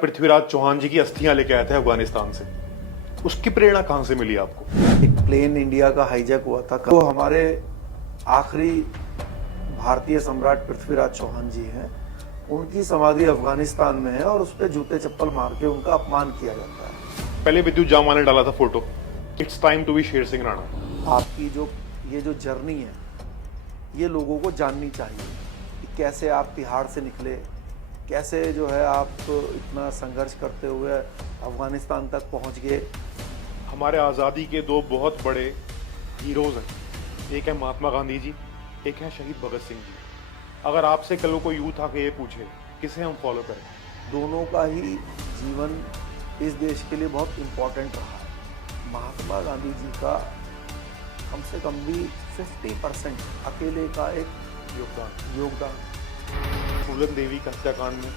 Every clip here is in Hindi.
पृथ्वीराज चौहान जी की अस्थियां लेके आए थे अफगानिस्तान से, उसकी प्रेरणा कहां से मिली आपको? एक प्लेन इंडिया का हाईजैक हुआ था, तो हमारे आखिरी भारतीय सम्राट पृथ्वीराज चौहान जी हैं, उनकी समाधि अफगानिस्तान में है और उस पर जूते चप्पल मार के उनका अपमान किया जाता है। पहले विद्युत जामवाल ने डाला था photo, it's time to be Sher Singh Rana. आपकी ये जो जर्नी है, ये लोगों को जाननी चाहिए कि कैसे आप तिहाड़ से निकले, कैसे जो है आप इतना संघर्ष करते हुए अफगानिस्तान तक पहुंच गए। हमारे आज़ादी के दो बहुत बड़े हीरोज हैं, एक है महात्मा गांधी जी, एक है शहीद भगत सिंह जी। अगर आपसे कल को यूथ आके ये पूछे किसे हम फॉलो करें? दोनों का ही जीवन इस देश के लिए बहुत इम्पोर्टेंट रहा है। महात्मा गांधी जी का कम से कम भी 50% अकेले का एक योगदान फूलन देवी का हत्याकांड में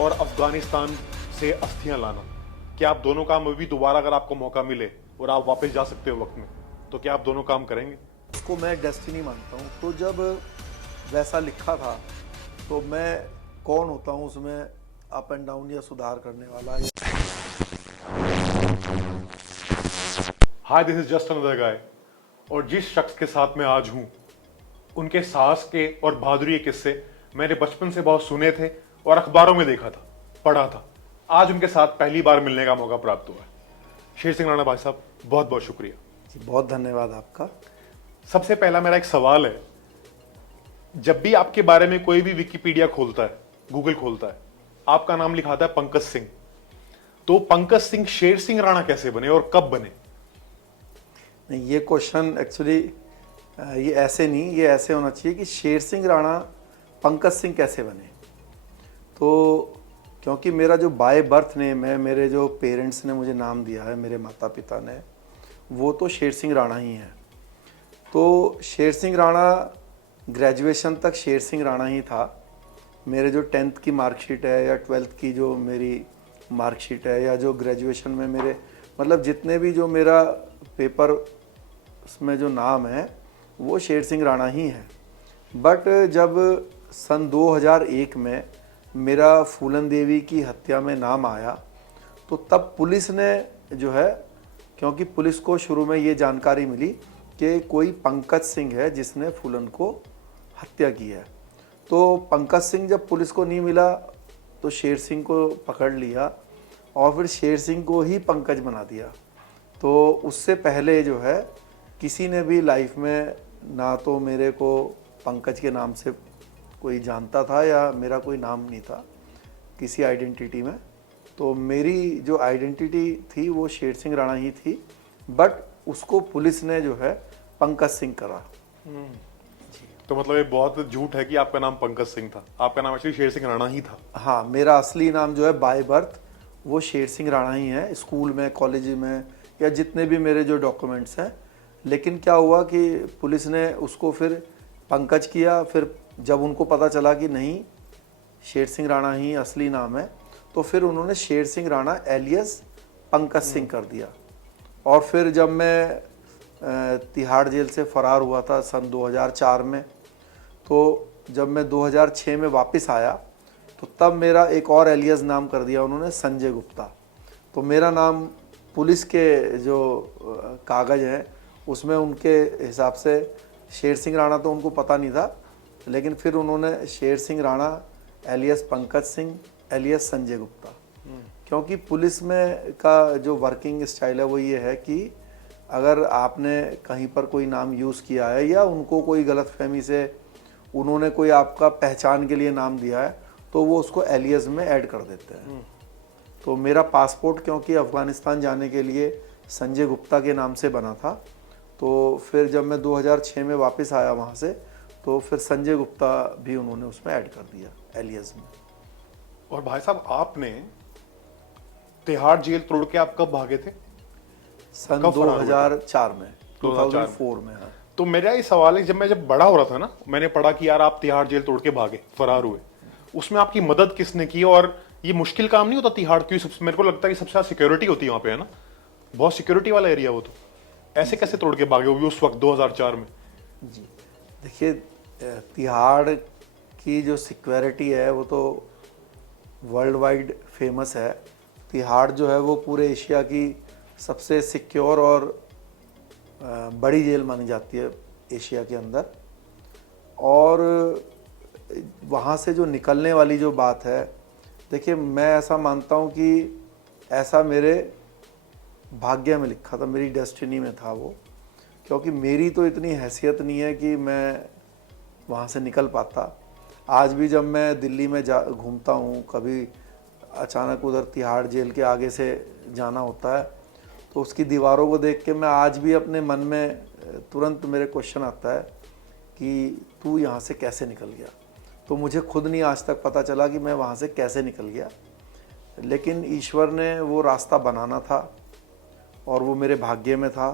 और अफगानिस्तान से अस्थियां लाना, क्या आप दोनों काम अभी दोबारा अगर आपको मौका मिले और आप वापस जा सकते हो वक्त में, तो क्या आप दोनों काम करेंगे? उसको मैं डेस्टिनी मानता हूँ। तो जब वैसा लिखा था तो मैं कौन होता हूँ उसमें अप एंड डाउन या सुधार करने वाला। Hi, this is just another guy. और जिस शख्स के साथ मैं आज हूं, उनके साहस के और बहादुरी के किस्से मैंने बचपन से बहुत सुने थे और अखबारों में देखा था, पढ़ा था। आज उनके साथ पहली बार मिलने का मौका प्राप्त हुआ है। शेर सिंह राणा भाई साहब, बहुत बहुत शुक्रिया जी, बहुत धन्यवाद आपका। सबसे पहला मेरा एक सवाल है, जब भी आपके बारे में कोई भी विकिपीडिया खोलता है, गूगल खोलता है, आपका नाम लिखाता है पंकज सिंह, तो पंकज सिंह शेर सिंह राणा कैसे बने और कब बने? नहीं, ये क्वेश्चन एक्चुअली ये ऐसे नहीं, ये ऐसे होना चाहिए कि शेर सिंह राणा पंकज सिंह कैसे बने। तो क्योंकि मेरा जो बाय बर्थ नेम है, मेरे जो पेरेंट्स ने मुझे नाम दिया है, मेरे माता पिता ने, वो तो शेर सिंह राणा ही है। तो शेर सिंह राणा ग्रेजुएशन तक शेर सिंह राणा ही था। मेरे जो 10th की मार्कशीट है या 12th की जो मेरी मार्कशीट है या जो ग्रेजुएशन में मेरे मतलब जितने भी जो मेरा पेपर उसमें जो नाम है वो शेर सिंह राणा ही है। बट जब सन 2001 में मेरा फूलन देवी की हत्या में नाम आया, तो तब पुलिस ने जो है, क्योंकि पुलिस को शुरू में ये जानकारी मिली कि कोई पंकज सिंह है जिसने फूलन को हत्या की है, तो पंकज सिंह जब पुलिस को नहीं मिला तो शेर सिंह को पकड़ लिया और फिर शेर सिंह को ही पंकज बना दिया। तो उससे पहले जो है किसी ने भी लाइफ में ना तो मेरे को पंकज के नाम से कोई जानता था या मेरा कोई नाम नहीं था किसी आइडेंटिटी में। तो मेरी जो आइडेंटिटी थी वो शेर सिंह राणा ही थी, बट उसको पुलिस ने जो है पंकज सिंह करा। तो मतलब ये बहुत झूठ है कि आपका नाम पंकज सिंह था, आपका नाम एक्चुअली शेर सिंह राणा ही था। हाँ, मेरा असली नाम जो है बाय बर्थ वो शेर सिंह राणा ही है, स्कूल में, कॉलेज में या जितने भी मेरे जो डॉक्यूमेंट्स हैं। लेकिन क्या हुआ कि पुलिस ने उसको फिर पंकज किया। फिर जब उनको पता चला कि नहीं, शेर सिंह राणा ही असली नाम है, तो फिर उन्होंने शेर सिंह राणा एलियस पंकज सिंह कर दिया। और फिर जब मैं तिहाड़ जेल से फरार हुआ था सन 2004 में, तो जब मैं 2006 में वापस आया तो तब मेरा एक और एलियस नाम कर दिया उन्होंने, संजय गुप्ता। तो मेरा नाम पुलिस के जो कागज़ हैं उसमें उनके हिसाब से शेर सिंह राणा तो उनको पता नहीं था, लेकिन फिर उन्होंने शेर सिंह राणा एलियस पंकज सिंह एलियस संजय गुप्ता। क्योंकि पुलिस में का जो वर्किंग स्टाइल है वो ये है कि अगर आपने कहीं पर कोई नाम यूज़ किया है या उनको कोई गलतफहमी से उन्होंने कोई आपका पहचान के लिए नाम दिया है, तो वो उसको एलियस में ऐड कर देते हैं। तो मेरा पासपोर्ट क्योंकि अफ़गानिस्तान जाने के लिए संजय गुप्ता के नाम से बना था, तो फिर जब मैं 2006 में वापस आया वहाँ से, तो फिर संजय गुप्ता भी उन्होंने उसमें ऐड कर दिया एलियस में। और भाई साहब, आपने तिहाड़ जेल तोड़ के आप कब भागे थे? सन कब फरार हुए थे? 2004 में, 2004 में। हाँ, तो मेरा ये सवाल है, जब मैं बड़ा हो रहा था ना, मैंने पढ़ा कि यार आप तिहाड़ जेल तोड़ के भागे, फरार हुए, उसमें आपकी मदद किसने की? और ये मुश्किल काम नहीं होता तिहाड़ की? मेरे को लगता है कि सबसे ज्यादा सिक्योरिटी होती है वहां पे, है ना? बहुत सिक्योरिटी वाला एरिया वो। तो ऐसे कैसे तोड़ के भागे, वो भी उस वक्त 2004 में? जी, देखिए, तिहाड़ की जो सिक्योरिटी है वो तो वर्ल्ड वाइड फेमस है। तिहाड़ जो है वो पूरे एशिया की सबसे सिक्योर और बड़ी जेल मानी जाती है एशिया के अंदर। और वहाँ से जो निकलने वाली जो बात है, देखिए मैं ऐसा मानता हूँ कि ऐसा मेरे भाग्य में लिखा था, मेरी डेस्टिनी में था वो, क्योंकि मेरी तो इतनी हैसियत नहीं है कि मैं वहाँ से निकल पाता। आज भी जब मैं दिल्ली में घूमता हूँ, कभी अचानक उधर तिहाड़ जेल के आगे से जाना होता है, तो उसकी दीवारों को देख के मैं आज भी अपने मन में तुरंत मेरे क्वेश्चन आता है कि तू यहाँ से कैसे निकल गया। तो मुझे खुद नहीं आज तक पता चला कि मैं वहाँ से कैसे निकल गया, लेकिन ईश्वर ने वो रास्ता बनाना था और वो मेरे भाग्य में था।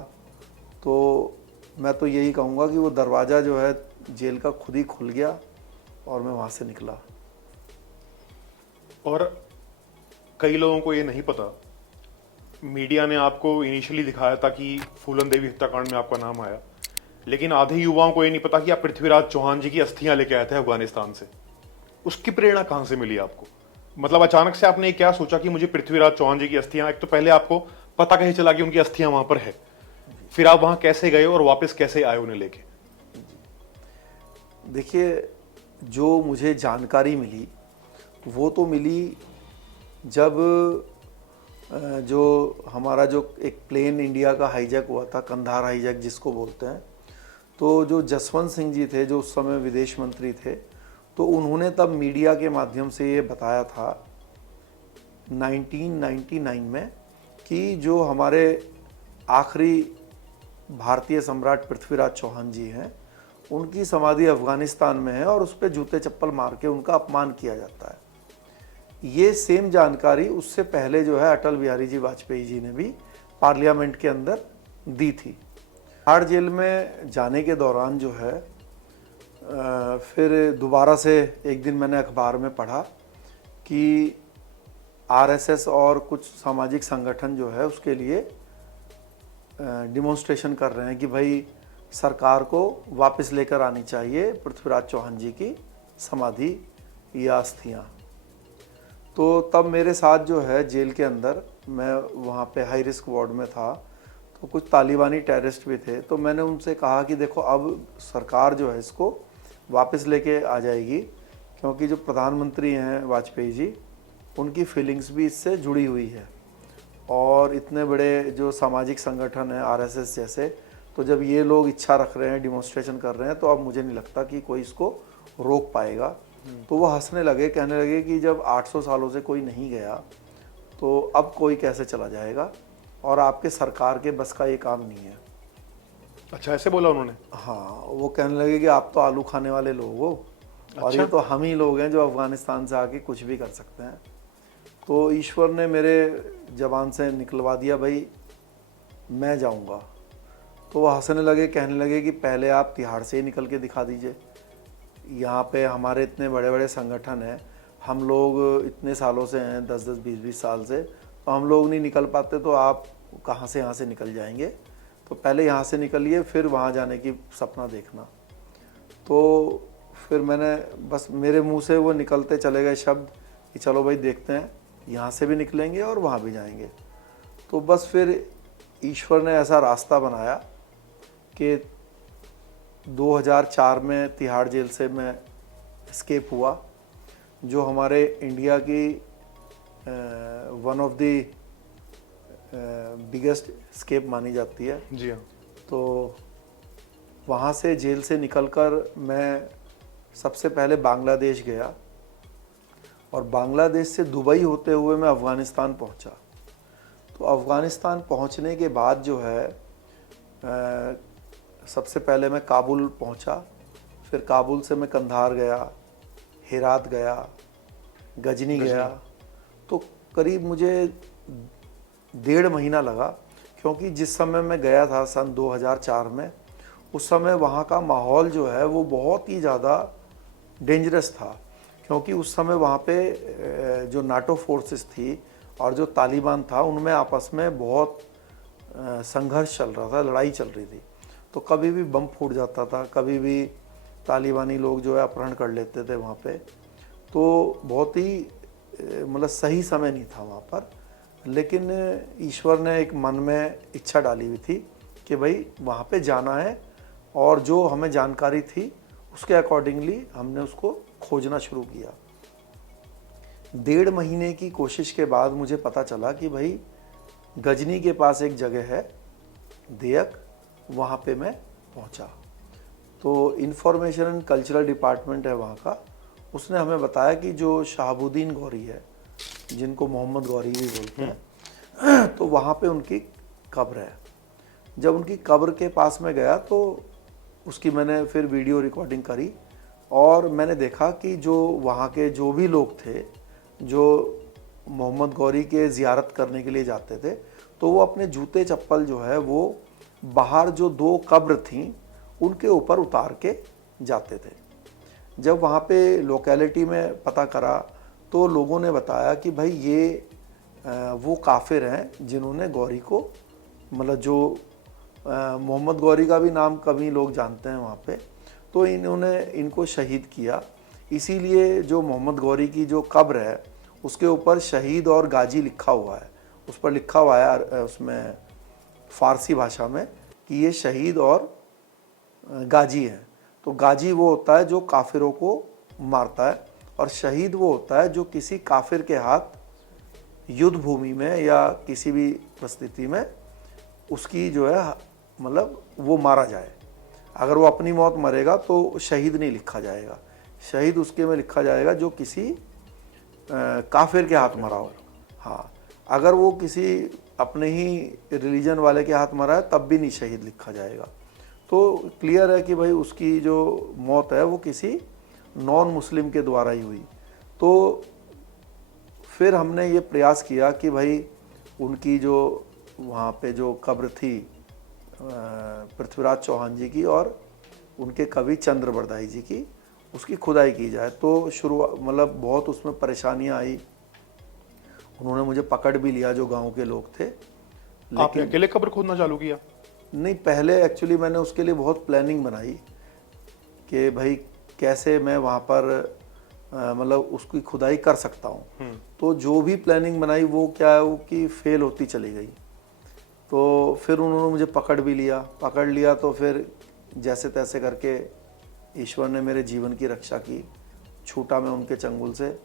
तो मैं तो यही कहूँगा कि वो दरवाज़ा जो है जेल का खुद ही खुल गया और मैं वहाँ से निकला। और कई लोगों को ये नहीं पता, मीडिया ने आपको इनिशियली दिखाया था कि फूलन देवी हत्याकांड में आपका नाम आया, लेकिन आधे युवाओं को ये नहीं पता कि आप पृथ्वीराज चौहान जी की अस्थियां लेके आए थे अफगानिस्तान से। उसकी प्रेरणा कहां से मिली आपको? मतलब अचानक से आपने क्या सोचा कि मुझे पृथ्वीराज चौहान जी की अस्थियां, एक तो पहले आपको पता कैसे चला कि उनकी अस्थियां वहां पर है, फिर आप वहां कैसे गए और वापस कैसे आए उन्हें लेके? देखिए, जो मुझे जानकारी मिली वो तो मिली जब जो हमारा जो एक प्लेन इंडिया का हाईजैक हुआ था, कंधार हाईजैक जिसको बोलते हैं, तो जो जसवंत सिंह जी थे जो उस समय विदेश मंत्री थे, तो उन्होंने तब मीडिया के माध्यम से ये बताया था 1999 में कि जो हमारे आखिरी भारतीय सम्राट पृथ्वीराज चौहान जी हैं, उनकी समाधि अफगानिस्तान में है और उस पर जूते चप्पल मार के उनका अपमान किया जाता है। ये सेम जानकारी उससे पहले जो है अटल बिहारी जी वाजपेयी जी ने भी पार्लियामेंट के अंदर दी थी। तिहाड़ जेल में जाने के दौरान जो है फिर दोबारा से एक दिन मैंने अखबार में पढ़ा कि आरएसएस और कुछ सामाजिक संगठन जो है उसके लिए डिमॉन्स्ट्रेशन कर रहे हैं कि भाई सरकार को वापस लेकर आनी चाहिए पृथ्वीराज चौहान जी की समाधि या अस्थियाँ। तो तब मेरे साथ जो है जेल के अंदर, मैं वहाँ पे हाई रिस्क वार्ड में था, तो कुछ तालिबानी टेररिस्ट भी थे। तो मैंने उनसे कहा कि देखो अब सरकार जो है इसको वापस लेके आ जाएगी, क्योंकि जो प्रधानमंत्री हैं वाजपेयी जी, उनकी फीलिंग्स भी इससे जुड़ी हुई है। और इतने बड़े जो सामाजिक संगठन हैं आरएसएस जैसे, तो जब ये लोग इच्छा रख रहे हैं, डिमॉन्स्ट्रेशन कर रहे हैं, तो अब मुझे नहीं लगता कि कोई इसको रोक पाएगा। तो वो हंसने लगे, कहने लगे कि जब 800 सालों से कोई नहीं गया तो अब कोई कैसे चला जाएगा, और आपके सरकार के बस का ये काम नहीं है। अच्छा, ऐसे बोला उन्होंने? हाँ, वो कहने लगे कि आप तो आलू खाने वाले लोग हो, और अच्छा? ये तो हम ही लोग हैं जो अफगानिस्तान से आके कुछ भी कर सकते हैं। तो ईश्वर ने मेरे जबान से निकलवा दिया, भाई मैं जाऊंगा। तो वो हंसने लगे, कहने लगे कि पहले आप तिहाड़ से ही निकल के दिखा दीजिए। यहाँ पे हमारे इतने बड़े बड़े संगठन हैं, हम लोग इतने सालों से हैं, 10-10, 20-20 साल से, तो हम लोग नहीं निकल पाते, तो आप कहाँ से यहाँ से निकल जाएंगे? तो पहले यहाँ से निकलिए, फिर वहाँ जाने की सपना देखना। तो फिर मैंने बस, मेरे मुंह से वो निकलते चले गए शब्द कि चलो भाई देखते हैं, यहाँ से भी निकलेंगे और वहाँ भी जाएंगे। तो बस फिर ईश्वर ने ऐसा रास्ता बनाया कि 2004 में तिहाड़ जेल से मैं एस्केप हुआ, जो हमारे इंडिया की one of the biggest escape मानी जाती है। जी हाँ। तो वहाँ से जेल से निकलकर मैं सबसे पहले बांग्लादेश गया, और बांग्लादेश से दुबई होते हुए मैं अफ़गानिस्तान पहुँचा। तो अफ़गानिस्तान पहुँचने के बाद जो है सबसे पहले मैं काबुल पहुंचा, फिर काबुल से मैं कंधार गया, हेरात गया, गजनी गया। तो करीब मुझे 1.5 महीना लगा, क्योंकि जिस समय मैं गया था सन 2004 में, उस समय वहाँ का माहौल जो है वो बहुत ही ज़्यादा डेंजरस था, क्योंकि उस समय वहाँ पे जो नाटो फोर्सेस थी और जो तालिबान था, उनमें आपस में बहुत संघर्ष चल रहा था, लड़ाई चल रही थी। तो कभी भी बम फूट जाता था, कभी भी तालिबानी लोग जो है अपहरण कर लेते थे वहाँ पे। तो बहुत ही मतलब सही समय नहीं था वहाँ पर, लेकिन ईश्वर ने एक मन में इच्छा डाली हुई थी कि भाई वहाँ पे जाना है, और जो हमें जानकारी थी उसके अकॉर्डिंगली हमने उसको खोजना शुरू किया। 1.5 महीने की कोशिश के बाद मुझे पता चला कि भाई गजनी के पास एक जगह है देयक, वहाँ पे मैं पहुँचा। तो इंफॉर्मेशन एंड कल्चरल डिपार्टमेंट है वहाँ का, उसने हमें बताया कि जो शहाबुद्दीन गौरी है, जिनको मोहम्मद गौरी भी बोलते हैं, तो वहाँ पे उनकी कब्र है। जब उनकी कब्र के पास में गया तो उसकी मैंने फिर वीडियो रिकॉर्डिंग करी, और मैंने देखा कि जो वहाँ के जो भी लोग थे जो मोहम्मद गौरी के ज़ियारत करने के लिए जाते थे, तो वो अपने जूते चप्पल जो है वो बाहर जो 2 कब्र थीं उनके ऊपर उतार के जाते थे। जब वहाँ पे लोकेलिटी में पता करा तो लोगों ने बताया कि भाई ये वो काफिर हैं जिन्होंने गौरी को, मतलब जो मोहम्मद गौरी का भी नाम कभी लोग जानते हैं वहाँ पे, तो इन्होंने इनको शहीद किया। इसीलिए जो मोहम्मद गौरी की जो कब्र है उसके ऊपर शहीद और गाजी लिखा हुआ है। उस पर लिखा हुआ है उसमें फ़ारसी भाषा में कि ये शहीद और गाजी हैं। तो गाजी वो होता है जो काफिरों को मारता है, और शहीद वो होता है जो किसी काफिर के हाथ युद्ध भूमि में या किसी भी परिस्थिति में उसकी जो है मतलब वो मारा जाए। अगर वो अपनी मौत मरेगा तो शहीद नहीं लिखा जाएगा, शहीद उसके में लिखा जाएगा जो किसी काफिर के हाथ मरा हो। हाँ, अगर वो किसी अपने ही रिलीजन वाले के हाथ मरा है तब भी नहीं शहीद लिखा जाएगा। तो क्लियर है कि भाई उसकी जो मौत है वो किसी नॉन मुस्लिम के द्वारा ही हुई। तो फिर हमने ये प्रयास किया कि भाई उनकी जो वहाँ पे जो कब्र थी पृथ्वीराज चौहान जी की और उनके कवि चंद्र बरदाई जी की, उसकी खुदाई की जाए। तो मतलब बहुत उसमें परेशानियाँ आई, उन्होंने मुझे पकड़ भी लिया जो गांव के लोग थे। आपने अकेले कब्र खोदना चालू किया? नहीं, पहले एक्चुअली मैंने उसके लिए बहुत प्लानिंग बनाई कि भाई कैसे मैं वहाँ पर मतलब उसकी खुदाई कर सकता हूँ। तो जो भी प्लानिंग बनाई वो क्या है वो कि फेल होती चली गई। तो फिर उन्होंने मुझे पकड़ लिया तो फिर जैसे तैसे करके ईश्वर ने मेरे जीवन की रक्षा की, छूटा मैं उनके चंगुल से।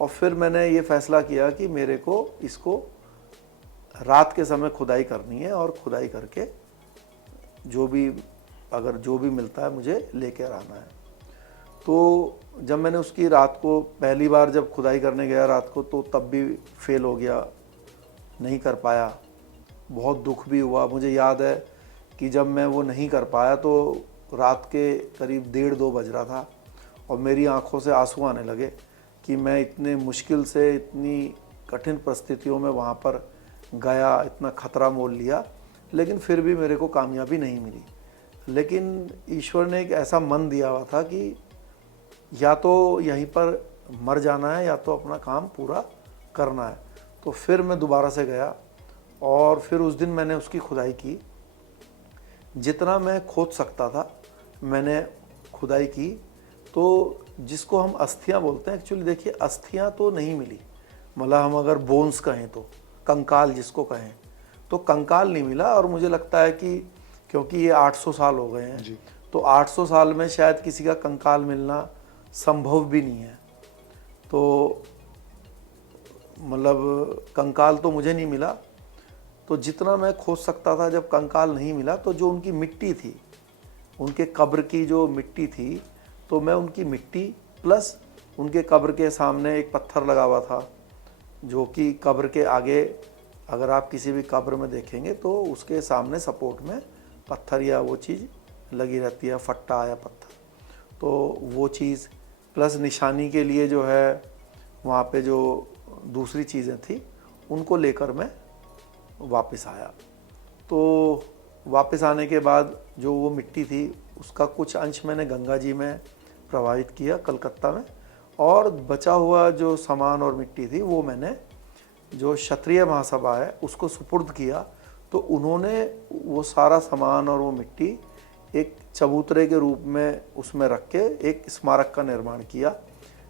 और फिर मैंने ये फैसला किया कि मेरे को इसको रात के समय खुदाई करनी है, और खुदाई करके जो भी मिलता है मुझे लेकर आना है। तो जब मैंने उसकी रात को पहली बार जब खुदाई करने गया रात को, तो तब भी फेल हो गया, नहीं कर पाया। बहुत दुख भी हुआ। मुझे याद है कि जब मैं वो नहीं कर पाया तो रात के करीब 1:30-2 बज रहा था, और मेरी आंखों से आंसू आने लगे कि मैं इतने मुश्किल से इतनी कठिन परिस्थितियों में वहाँ पर गया, इतना खतरा मोल लिया, लेकिन फिर भी मेरे को कामयाबी नहीं मिली। लेकिन ईश्वर ने एक ऐसा मन दिया हुआ था कि या तो यहीं पर मर जाना है या तो अपना काम पूरा करना है। तो फिर मैं दोबारा से गया, और फिर उस दिन मैंने उसकी खुदाई की। जितना मैं खोद सकता था मैंने खुदाई की। तो जिसको हम अस्थियां बोलते हैं, एक्चुअली देखिए अस्थियां तो नहीं मिली, मतलब हम अगर बोन्स कहें तो कंकाल जिसको कहें, तो कंकाल नहीं मिला। और मुझे लगता है कि क्योंकि ये 800 साल हो गए हैं, तो 800 साल में शायद किसी का कंकाल मिलना संभव भी नहीं है। तो मतलब कंकाल तो मुझे नहीं मिला। तो जितना मैं खोज सकता था, जब कंकाल नहीं मिला, तो जो उनकी मिट्टी थी, उनके कब्र की जो मिट्टी थी, तो मैं उनकी मिट्टी प्लस उनके कब्र के सामने एक पत्थर लगा हुआ था, जो कि कब्र के आगे अगर आप किसी भी कब्र में देखेंगे तो उसके सामने सपोर्ट में पत्थर या वो चीज़ लगी रहती है, फट्टा या पत्थर। तो वो चीज़ प्लस निशानी के लिए जो है वहाँ पे जो दूसरी चीज़ें थी उनको लेकर मैं वापस आया। तो वापस आने के बाद जो वो मिट्टी थी उसका कुछ अंश मैंने गंगा जी में प्रवाहित किया कलकत्ता में, और बचा हुआ जो सामान और मिट्टी थी वो मैंने जो क्षत्रिय महासभा है उसको सुपुर्द किया। तो उन्होंने वो सारा सामान और वो मिट्टी एक चबूतरे के रूप में उसमें रख के एक स्मारक का निर्माण किया,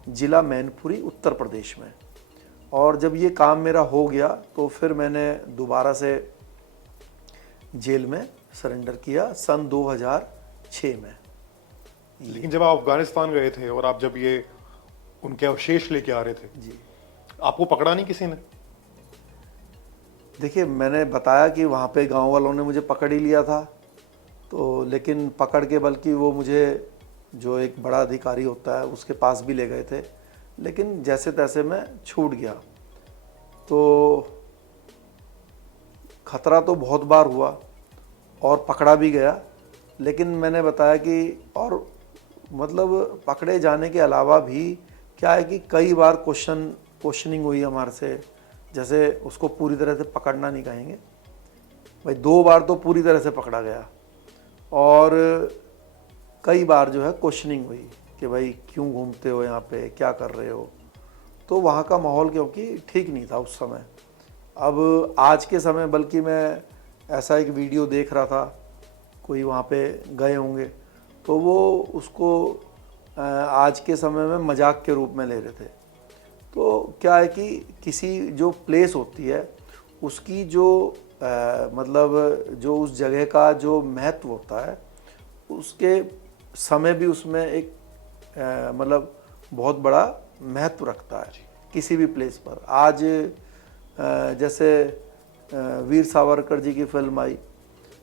जिला मैनपुरी उत्तर प्रदेश में। और जब ये काम मेरा हो गया तो फिर मैंने दोबारा से जेल में सरेंडर किया सन 2006 में। लेकिन जब आप अफगानिस्तान गए थे और आप जब ये उनके अवशेष लेके आ रहे थे, जी आपको पकड़ा नहीं किसी ने? देखिए, मैंने बताया कि वहाँ पे गांव वालों ने मुझे पकड़ ही लिया था, तो लेकिन पकड़ के बल्कि वो मुझे जो एक बड़ा अधिकारी होता है उसके पास भी ले गए थे, लेकिन जैसे तैसे मैं छूट गया। तो खतरा तो बहुत बार हुआ और पकड़ा भी गया, लेकिन मैंने बताया कि और मतलब पकड़े जाने के अलावा भी क्या है कि कई बार क्वेश्चनिंग हुई हमारे से। जैसे उसको पूरी तरह से पकड़ना नहीं कहेंगे भाई, 2 बार तो पूरी तरह से पकड़ा गया और कई बार जो है क्वेश्चनिंग हुई कि भाई क्यों घूमते हो यहाँ पे, क्या कर रहे हो। तो वहाँ का माहौल क्योंकि ठीक नहीं था उस समय। अब आज के समय बल्कि मैं ऐसा एक वीडियो देख रहा था, कोई वहाँ पे गए होंगे तो वो उसको आज के समय में मजाक के रूप में ले रहे थे। तो क्या है कि किसी जो प्लेस होती है उसकी जो मतलब जो उस जगह का जो महत्व होता है, उसके समय भी उसमें एक मतलब बहुत बड़ा महत्व रखता है किसी भी प्लेस पर। आज जैसे वीर सावरकर जी की फिल्म आई,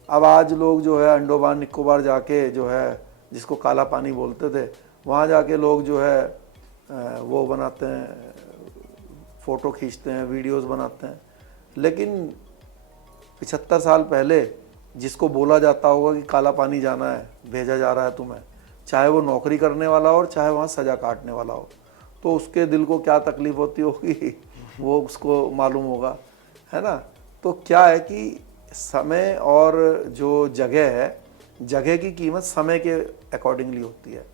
अब आज लोग जो है अंडोमान निकोबार जाके जो है, जिसको काला पानी बोलते थे, वहाँ जाके लोग जो है वो बनाते हैं, फ़ोटो खींचते हैं, वीडियोस बनाते हैं। लेकिन 75 साल पहले जिसको बोला जाता होगा कि काला पानी जाना है, भेजा जा रहा है तुम्हें, चाहे वो नौकरी करने वाला हो और चाहे वहाँ सज़ा काटने वाला हो, तो उसके दिल को क्या तकलीफ़ होती होगी वो उसको मालूम होगा, है ना। तो क्या है कि समय और जो जगह है, जगह की कीमत समय के अकॉर्डिंगली होती है।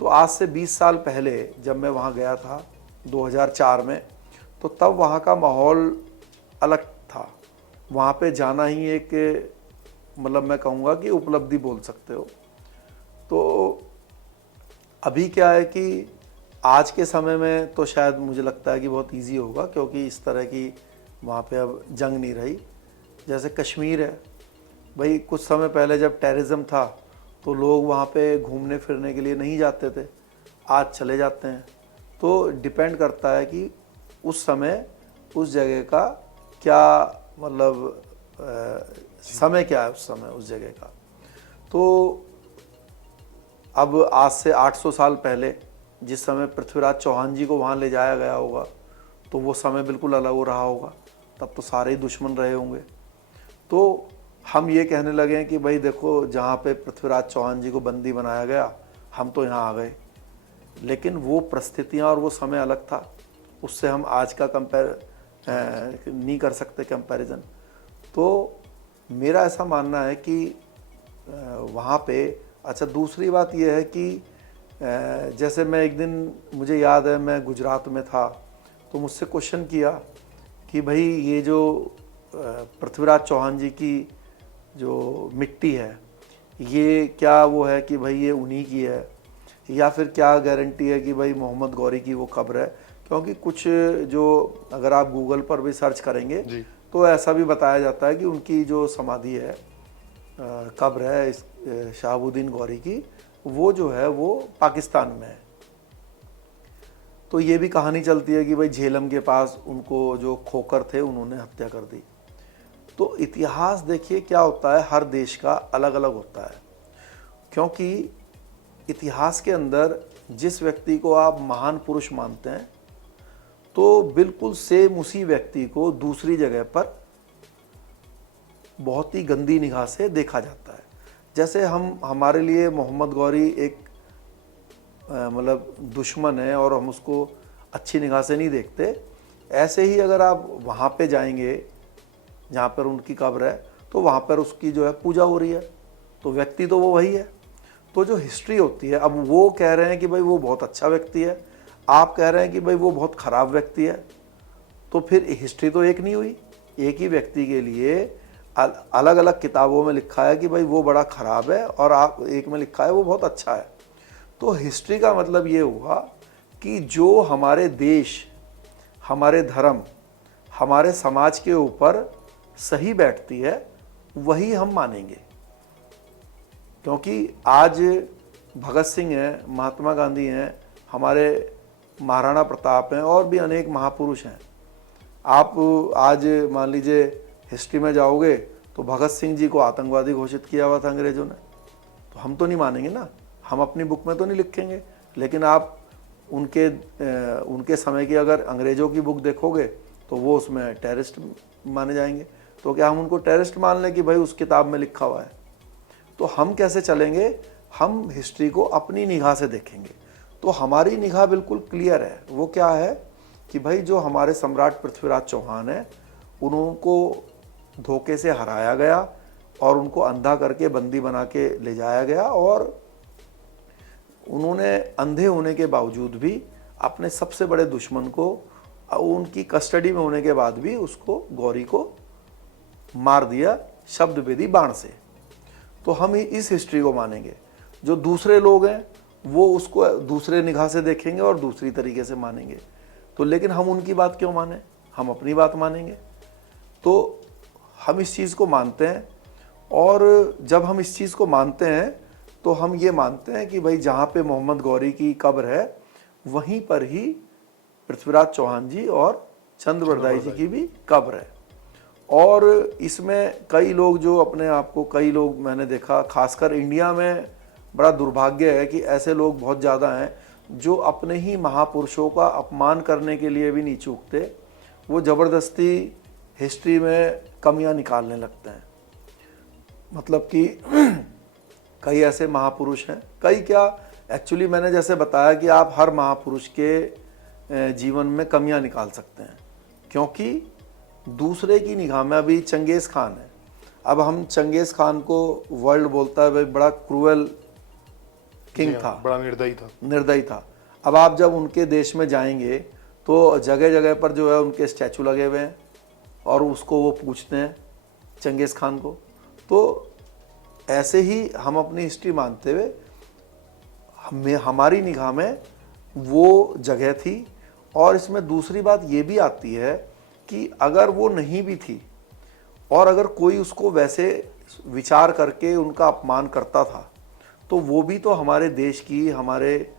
तो आज से 20 साल पहले जब मैं वहाँ गया था 2004 में, तो तब वहाँ का माहौल अलग था। वहाँ पे जाना ही एक मतलब मैं कहूँगा कि उपलब्धि बोल सकते हो। तो अभी क्या है कि आज के समय में तो शायद मुझे लगता है कि बहुत इजी होगा, क्योंकि इस तरह की वहाँ पे अब जंग नहीं रही। जैसे कश्मीर है भाई, कुछ समय पहले जब टेररिज्म था तो लोग वहाँ पे घूमने फिरने के लिए नहीं जाते थे, आज चले जाते हैं। तो डिपेंड करता है कि उस समय उस जगह का क्या मतलब समय क्या है उस समय उस जगह का। तो अब आज से 800 साल पहले जिस समय पृथ्वीराज चौहान जी को वहाँ ले जाया गया होगा, तो वो समय बिल्कुल अलग हो रहा होगा, तब तो सारे ही दुश्मन रहे होंगे। तो हम ये कहने लगे हैं कि भाई देखो, जहाँ पे पृथ्वीराज चौहान जी को बंदी बनाया गया, हम तो यहाँ आ गए, लेकिन वो परिस्थितियाँ और वो समय अलग था, उससे हम आज का कंपेयर नहीं कर सकते कंपैरिजन। तो मेरा ऐसा मानना है कि वहाँ पे अच्छा, दूसरी बात यह है कि जैसे मैं एक दिन, मुझे याद है मैं गुजरात में था, तो मुझसे क्वेश्चन किया कि भाई ये जो पृथ्वीराज चौहान जी की जो मिट्टी है, ये क्या वो है कि भाई ये उन्हीं की है, या फिर क्या गारंटी है कि भाई मोहम्मद गौरी की वो कब्र है। क्योंकि कुछ जो अगर आप गूगल पर भी सर्च करेंगे तो ऐसा भी बताया जाता है कि उनकी जो समाधि है, कब्र है इस शहाबुद्दीन गौरी की, वो जो है वो पाकिस्तान में है। तो ये भी कहानी चलती है कि भाई झेलम के पास उनको जो खोकर थे उन्होंने हत्या कर दी। तो इतिहास देखिए क्या होता है, हर देश का अलग अलग होता है, क्योंकि इतिहास के अंदर जिस व्यक्ति को आप महान पुरुष मानते हैं, तो बिल्कुल सेम उसी व्यक्ति को दूसरी जगह पर बहुत ही गंदी निगाह से देखा जाता है। जैसे हमारे लिए मोहम्मद गौरी एक मतलब दुश्मन है और हम उसको अच्छी निगाह से नहीं देखते, ऐसे ही अगर आप वहाँ पे जाएंगे जहाँ पर उनकी कब्र है, तो वहाँ पर उसकी जो है पूजा हो रही है, तो व्यक्ति तो वो वही है। तो जो हिस्ट्री होती है, अब वो कह रहे हैं कि भाई वो बहुत अच्छा व्यक्ति है, आप कह रहे हैं कि भाई वो बहुत ख़राब व्यक्ति है, तो फिर हिस्ट्री तो एक नहीं हुई। एक ही व्यक्ति के लिए अलग अलग किताबों में लिखा है कि भाई वो बड़ा ख़राब है, और आप एक में लिखा है वो बहुत अच्छा है। तो हिस्ट्री का मतलब ये हुआ कि जो हमारे देश, हमारे धर्म, हमारे समाज के ऊपर सही बैठती है वही हम मानेंगे। क्योंकि आज भगत सिंह हैं, महात्मा गांधी हैं, हमारे महाराणा प्रताप हैं और भी अनेक महापुरुष हैं। आप आज मान लीजिए हिस्ट्री में जाओगे तो भगत सिंह जी को आतंकवादी घोषित किया हुआ था अंग्रेजों ने, तो हम तो नहीं मानेंगे ना, हम अपनी बुक में तो नहीं लिखेंगे। लेकिन आप उनके समय की अगर अंग्रेजों की बुक देखोगे तो वो उसमें टेररिस्ट माने जाएंगे। तो क्या हम उनको टेररिस्ट मान लें कि भाई उस किताब में लिखा हुआ है? तो हम कैसे चलेंगे? हम हिस्ट्री को अपनी निगाह से देखेंगे। तो हमारी निगाह बिल्कुल क्लियर है। वो क्या है कि भाई जो हमारे सम्राट पृथ्वीराज चौहान है उनको धोखे से हराया गया और उनको अंधा करके बंदी बना के ले जाया गया, और उन्होंने अंधे होने के बावजूद भी अपने सबसे बड़े दुश्मन को उनकी कस्टडी में होने के बाद भी उसको, गौरी को मार दिया शब्द वेदी बाण से। तो हम इस हिस्ट्री को मानेंगे। जो दूसरे लोग हैं वो उसको दूसरे निगाह से देखेंगे और दूसरी तरीके से मानेंगे। तो लेकिन हम उनकी बात क्यों माने? हम अपनी बात मानेंगे। तो हम इस चीज़ को मानते हैं, और जब हम इस चीज़ को मानते हैं तो हम ये मानते हैं कि भाई जहाँ पे मोहम्मद गौरी की कब्र है वहीं पर ही पृथ्वीराज चौहान जी और चंद्रबरदाई जी की भी कब्र है। और इसमें कई लोग जो अपने आप को, कई लोग मैंने देखा, खासकर इंडिया में बड़ा दुर्भाग्य है कि ऐसे लोग बहुत ज़्यादा हैं जो अपने ही महापुरुषों का अपमान करने के लिए भी नहीं चूकते। वो ज़बरदस्ती हिस्ट्री में कमियां निकालने लगते हैं। मतलब कि कई ऐसे महापुरुष हैं, कई क्या, एक्चुअली मैंने जैसे बताया कि आप हर महापुरुष के जीवन में कमियां निकाल सकते हैं, क्योंकि दूसरे की निगाह में, अभी चंगेज़ खान है, अब हम चंगेज़ खान को वर्ल्ड बोलता है भाई बड़ा क्रूएल किंग था, बड़ा निर्दयी था। अब आप जब उनके देश में जाएंगे तो जगह जगह पर जो है उनके स्टैचू लगे हुए हैं और उसको वो पूछते हैं चंगेज़ खान को। तो ऐसे ही हम अपनी हिस्ट्री मानते हुए हमारी निगाह में वो जगह थी। और इसमें दूसरी बात ये भी आती है कि अगर वो नहीं भी थी और अगर कोई उसको वैसे विचार करके उनका अपमान करता था तो वो भी तो हमारे देश की, हमारे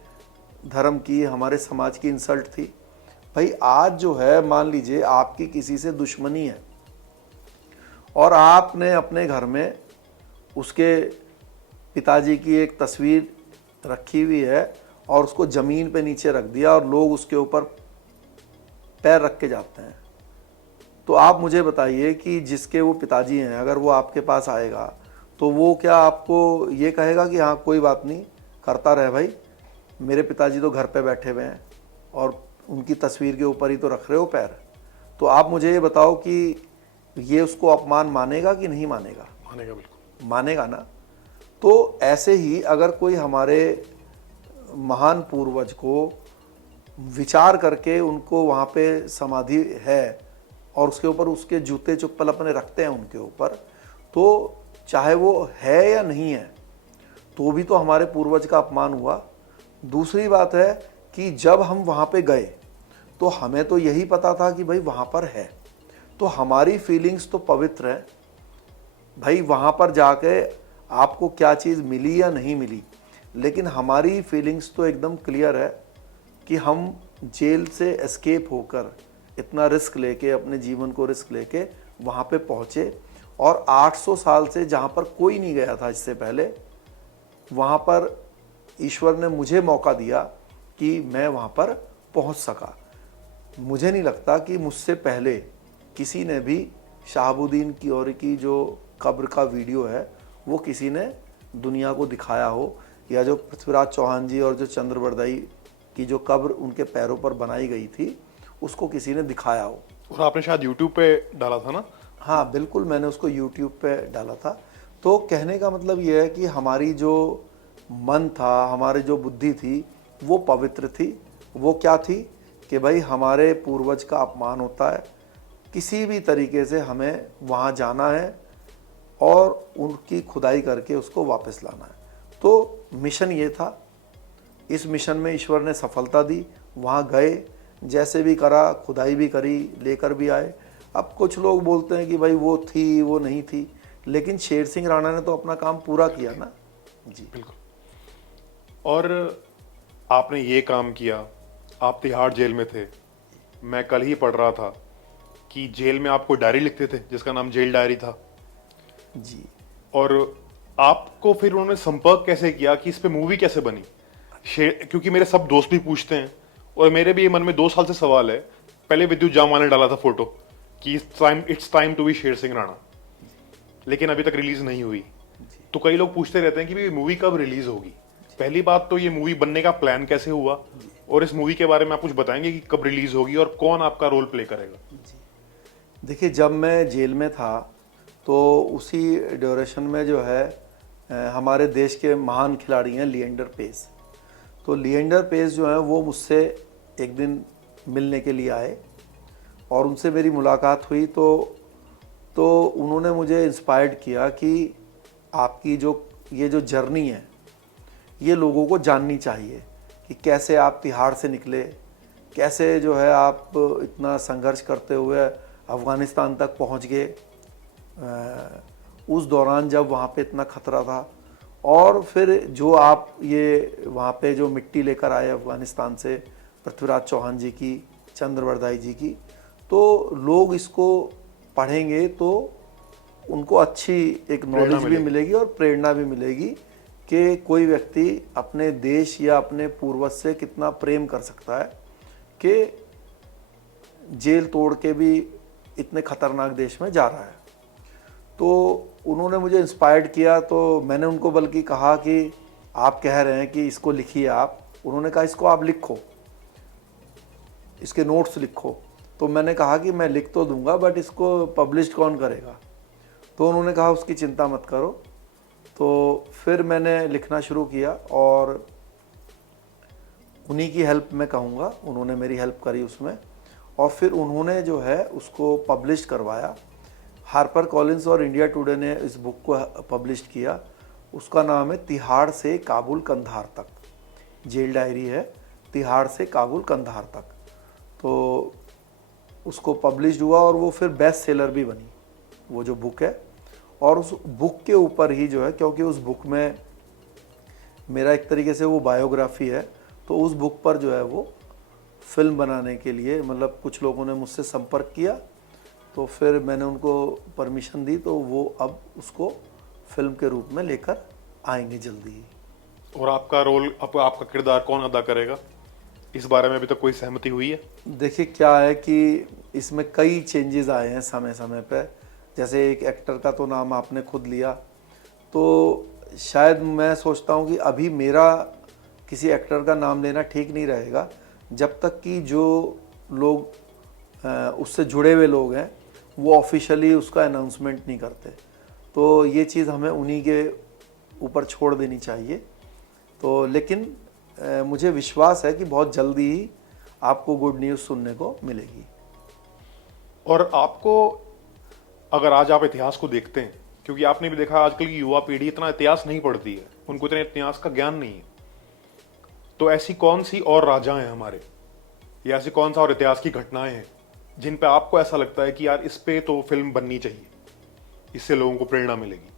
धर्म की, हमारे समाज की इंसल्ट थी। भाई आज जो है, मान लीजिए आपकी किसी से दुश्मनी है और आपने अपने घर में उसके पिताजी की एक तस्वीर रखी हुई है और उसको ज़मीन पे नीचे रख दिया और लोग उसके ऊपर पैर रख के जाते हैं। तो आप मुझे बताइए कि जिसके वो पिताजी हैं, अगर वो आपके पास आएगा तो वो क्या आपको ये कहेगा कि हाँ कोई बात नहीं, करता रहे भाई, मेरे पिताजी तो घर पे बैठे हुए हैं और उनकी तस्वीर के ऊपर ही तो रख रहे हो पैर। तो आप मुझे ये बताओ कि ये उसको अपमान मानेगा कि नहीं मानेगा? मानेगा, बिल्कुल मानेगा ना। तो ऐसे ही अगर कोई हमारे महान पूर्वज को विचार करके उनको वहाँ पे समाधि है और उसके ऊपर उसके जूते चप्पल अपने रखते हैं उनके ऊपर, तो चाहे वो है या नहीं है तो भी तो हमारे पूर्वज का अपमान हुआ। दूसरी बात है कि जब हम वहाँ पे गए तो हमें तो यही पता था कि भाई वहाँ पर है, तो हमारी फीलिंग्स तो पवित्र है। भाई वहाँ पर जाके आपको क्या चीज़ मिली या नहीं मिली, लेकिन हमारी फीलिंग्स तो एकदम क्लियर है कि हम जेल से एस्केप होकर इतना रिस्क लेके, अपने जीवन को रिस्क लेके वहाँ पे पहुँचे और 800 साल से जहाँ पर कोई नहीं गया था इससे पहले, वहाँ पर ईश्वर ने मुझे मौका दिया कि मैं वहाँ पर पहुँच सका। मुझे नहीं लगता कि मुझसे पहले किसी ने भी शहाबुद्दीन की और की जो कब्र का वीडियो है वो किसी ने दुनिया को दिखाया हो, या जो पृथ्वीराज चौहान जी और जो चंद्रबरदाई की जो कब्र उनके पैरों पर बनाई गई थी उसको किसी ने दिखाया हो। और आपने शायद YouTube पे डाला था ना? हाँ बिल्कुल, मैंने उसको YouTube पे डाला था। तो कहने का मतलब ये है कि हमारी जो मन था, हमारी जो बुद्धि थी वो पवित्र थी। वो क्या थी कि भाई हमारे पूर्वज का अपमान होता है, किसी भी तरीके से हमें वहाँ जाना है और उनकी खुदाई करके उसको वापस लाना है। तो मिशन ये था, इस मिशन में ईश्वर ने सफलता दी। वहाँ गए, जैसे भी करा, खुदाई भी करी, लेकर भी आए। अब कुछ लोग बोलते हैं कि भाई वो थी, वो नहीं थी, लेकिन शेर सिंह राणा ने तो अपना काम पूरा किया ना। जी बिल्कुल। और आपने ये काम किया, आप तिहाड़ जेल में थे। मैं कल ही पढ़ रहा था कि जेल में आपको डायरी लिखते थे जिसका नाम जेल डायरी था। जी। और आपको फिर उन्होंने संपर्क कैसे किया कि इस पे मूवी कैसे बनी? क्योंकि मेरे सब दोस्त भी पूछते हैं और मेरे भी मन में 2 साल से सवाल है। पहले विद्युत जामवाल ने डाला था फोटो कि it's time to be Sher Singh Rana, लेकिन अभी तक रिलीज नहीं हुई। तो कई लोग पूछते रहते हैं कि भाई मूवी कब रिलीज होगी। पहली बात तो ये मूवी बनने का प्लान कैसे हुआ, और इस मूवी के बारे में आप कुछ बताएंगे कि कब रिलीज होगी और कौन आपका रोल प्ले करेगा? देखिए, जब मैं जेल में था तो उसी ड्यूरेशन में जो है हमारे देश के महान खिलाड़ी हैं लिएंडर पेस। तो लिएंडर पेस जो है वो मुझसे एक दिन मिलने के लिए आए और उनसे मेरी मुलाकात हुई। तो उन्होंने मुझे इंस्पायर्ड किया कि आपकी ये जो जर्नी है ये लोगों को जाननी चाहिए कि कैसे आप तिहाड़ से निकले, कैसे जो है आप इतना संघर्ष करते हुए अफ़गानिस्तान तक पहुंच गए उस दौरान जब वहाँ पे इतना खतरा था, और फिर जो आप ये वहाँ पे जो मिट्टी लेकर आए अफ़गानिस्तान से पृथ्वीराज चौहान जी की, चंद्रवरदाई जी की, तो लोग इसको पढ़ेंगे तो उनको अच्छी एक नॉलेज भी मिलेगी और प्रेरणा भी मिलेगी कि कोई व्यक्ति अपने देश या अपने पूर्वज से कितना प्रेम कर सकता है कि जेल तोड़ के भी इतने खतरनाक देश में जा रहा है। तो उन्होंने मुझे इंस्पायर्ड किया। तो मैंने उनको बल्कि कहा कि आप कह रहे हैं कि इसको लिखिए आप, उन्होंने कहा इसको आप लिखो, इसके नोट्स लिखो। तो मैंने कहा कि मैं लिख तो दूंगा बट इसको पब्लिश कौन करेगा? तो उन्होंने कहा उसकी चिंता मत करो। तो फिर मैंने लिखना शुरू किया और उन्हीं की हेल्प मैं कहूँगा, उन्होंने मेरी हेल्प करी उसमें, और फिर उन्होंने जो है उसको पब्लिश करवाया। हार्पर कॉलिंस और इंडिया टुडे ने इस बुक को पब्लिश किया। उसका नाम है तिहाड़ से काबुल कंधार तक, जेल डायरी है, तिहाड़ से काबुल कंधार तक। तो उसको पब्लिश हुआ और वो फिर बेस्ट सेलर भी बनी वो जो बुक है। और उस बुक के ऊपर ही जो है, क्योंकि उस बुक में मेरा एक तरीके से वो बायोग्राफी है, तो उस बुक पर जो है वो फिल्म बनाने के लिए मतलब कुछ लोगों ने मुझसे संपर्क किया, तो फिर मैंने उनको परमिशन दी, तो वो अब उसको फिल्म के रूप में लेकर आएंगे जल्दी ही। और आपका रोल, आपका किरदार कौन अदा करेगा, इस बारे में अभी तक कोई सहमति हुई है? देखिए, क्या है कि इसमें कई चेंजेस आए हैं समय समय पे। जैसे एक एक्टर का तो नाम आपने खुद लिया, तो शायद मैं सोचता हूँ कि अभी मेरा किसी एक्टर का नाम लेना ठीक नहीं रहेगा जब तक कि जो लोग उससे जुड़े हुए लोग हैं वो ऑफिशियली उसका अनाउंसमेंट नहीं करते। तो ये चीज़ हमें उन्हीं के ऊपर छोड़ देनी चाहिए। तो लेकिन मुझे विश्वास है कि बहुत जल्दी ही आपको गुड न्यूज़ सुनने को मिलेगी। और आपको, अगर आज आप इतिहास को देखते हैं, क्योंकि आपने भी देखा आजकल की युवा पीढ़ी इतना इतिहास नहीं पढ़ती है, उनको इतने इतिहास का ज्ञान नहीं है, तो ऐसी कौन सी और राजा हैं हमारे, या ऐसी कौन सा और इतिहास की घटनाएं हैं जिन पे आपको ऐसा लगता है कि यार इस पे तो फिल्म बननी चाहिए, इससे लोगों को प्रेरणा मिलेगी?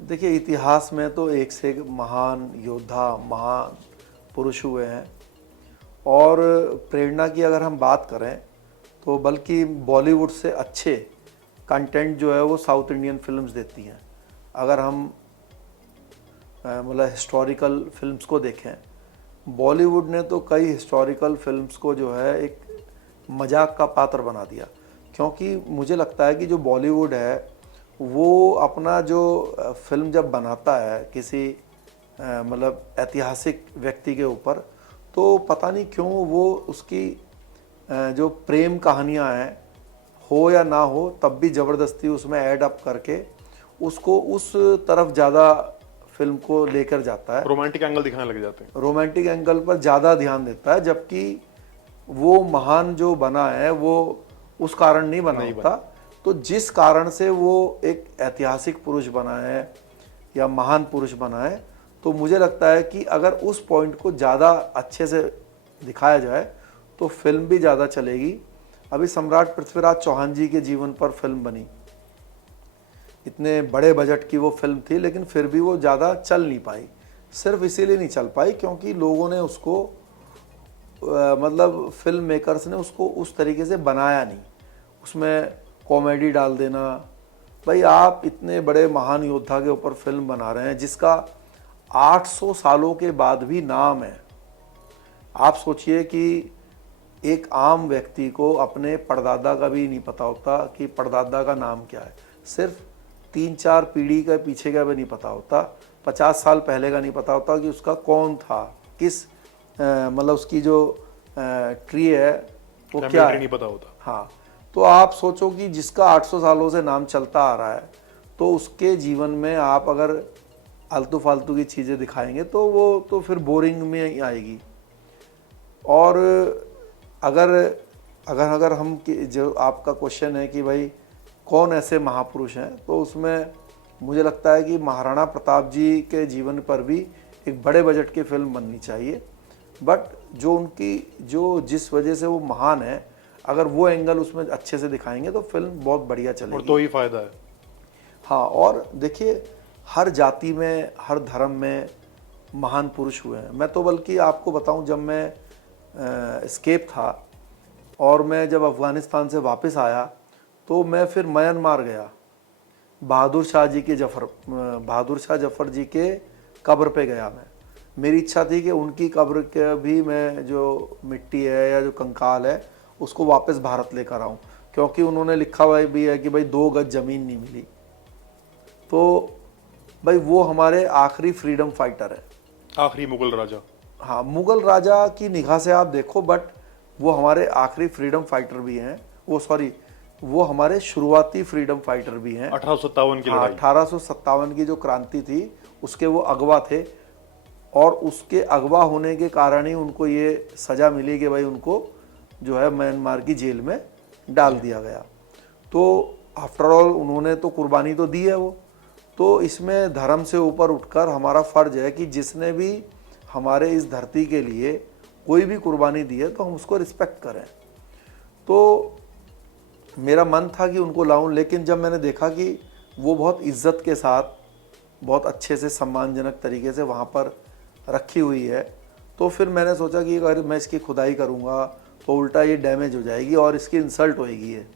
देखिए, इतिहास में तो एक से एक महान योद्धा, महान पुरुष हुए हैं, और प्रेरणा की अगर हम बात करें तो बल्कि बॉलीवुड से अच्छे कंटेंट जो है वो साउथ इंडियन फिल्म्स देती हैं। अगर हम मतलब हिस्टोरिकल फिल्म्स को देखें, बॉलीवुड ने तो कई हिस्टोरिकल फिल्म्स को जो है एक मजाक का पात्र बना दिया। क्योंकि मुझे लगता है कि जो बॉलीवुड है वो अपना जो फिल्म जब बनाता है किसी मतलब ऐतिहासिक व्यक्ति के ऊपर, तो पता नहीं क्यों वो उसकी जो प्रेम कहानियां हैं, हो या ना हो, तब भी ज़बरदस्ती उसमें ऐड अप करके उसको उस तरफ ज़्यादा फिल्म को लेकर जाता है। रोमांटिक एंगल दिखाने लग जाते हैं, रोमांटिक एंगल पर ज़्यादा ध्यान देता है, जबकि वो महान जो बना है वो उस कारण नहीं बना होता। तो जिस कारण से वो एक ऐतिहासिक पुरुष बना है या महान पुरुष बना है, तो मुझे लगता है कि अगर उस पॉइंट को ज़्यादा अच्छे से दिखाया जाए तो फिल्म भी ज़्यादा चलेगी। अभी सम्राट पृथ्वीराज चौहान जी के जीवन पर फिल्म बनी, इतने बड़े बजट की वो फिल्म थी, लेकिन फिर भी वो ज़्यादा चल नहीं पाई। सिर्फ इसीलिए नहीं चल पाई क्योंकि लोगों ने उसको मतलब फिल्म मेकर्स ने उसको उस तरीके से बनाया नहीं। उसमें कॉमेडी डाल देना, भाई आप इतने बड़े महान योद्धा के ऊपर फिल्म बना रहे हैं जिसका 800 सालों के बाद भी नाम है। आप सोचिए कि एक आम व्यक्ति को अपने परदादा का भी नहीं पता होता कि परदादा का नाम क्या है, सिर्फ 3-4 पीढ़ी के पीछे का भी नहीं पता होता, 50 साल पहले का नहीं पता होता कि उसका कौन था, किस मतलब उसकी जो ट्री है वो क्या है, नहीं पता होता। हाँ, तो आप सोचो कि जिसका 800 सालों से नाम चलता आ रहा है, तो उसके जीवन में आप अगर आलतू फालतू की चीज़ें दिखाएंगे तो वो तो फिर बोरिंग में ही आएगी। और अगर अगर अगर हम जो आपका क्वेश्चन है कि भाई कौन ऐसे महापुरुष हैं, तो उसमें मुझे लगता है कि महाराणा प्रताप जी के जीवन पर भी एक बड़े बजट की फिल्म बननी चाहिए। बट जो उनकी जो जिस वजह से वो महान है, अगर वो एंगल उसमें अच्छे से दिखाएंगे तो फिल्म बहुत बढ़िया चलेगी। और तो ही फायदा है। हाँ, और देखिए हर जाति में, हर धर्म में महान पुरुष हुए हैं। मैं तो बल्कि आपको बताऊं, जब मैं एस्केप था और मैं जब अफ़गानिस्तान से वापस आया तो मैं फिर म्यांमार गया, बहादुर शाह जफ़र जी के कब्र पे गया। मेरी इच्छा थी कि उनकी कब्र के भी मैं जो मिट्टी है या जो कंकाल है उसको वापस भारत लेकर आऊं, क्योंकि उन्होंने लिखा हुआ भी है कि भाई 2 गज ज़मीन नहीं मिली। तो भाई वो हमारे आखिरी फ्रीडम फाइटर है, आखिरी मुगल राजा। हाँ, मुगल राजा की निगाह से आप देखो, बट वो हमारे आखिरी फ्रीडम फाइटर भी हैं। वो हमारे शुरुआती फ्रीडम फाइटर भी हैं। 1857 की हाँ, लड़ाई। 1857 की जो क्रांति थी उसके वो अगवा थे, और उसके अगवा होने के कारण ही उनको ये सज़ा मिली कि भाई उनको जो है म्यांमार की जेल में डाल दिया गया। तो आफ्टर ऑल उन्होंने तो कुर्बानी तो दी है वो। तो इसमें धर्म से ऊपर उठकर हमारा फ़र्ज है कि जिसने भी हमारे इस धरती के लिए कोई भी कुर्बानी दी है तो हम उसको रिस्पेक्ट करें। तो मेरा मन था कि उनको लाऊं, लेकिन जब मैंने देखा कि वो बहुत इज्जत के साथ, बहुत अच्छे से, सम्मानजनक तरीके से वहाँ पर रखी हुई है, तो फिर मैंने सोचा कि अगर मैं इसकी खुदाई करूँगा तो उल्टा ये डैमेज हो जाएगी और इसकी इंसल्ट होएगी ये,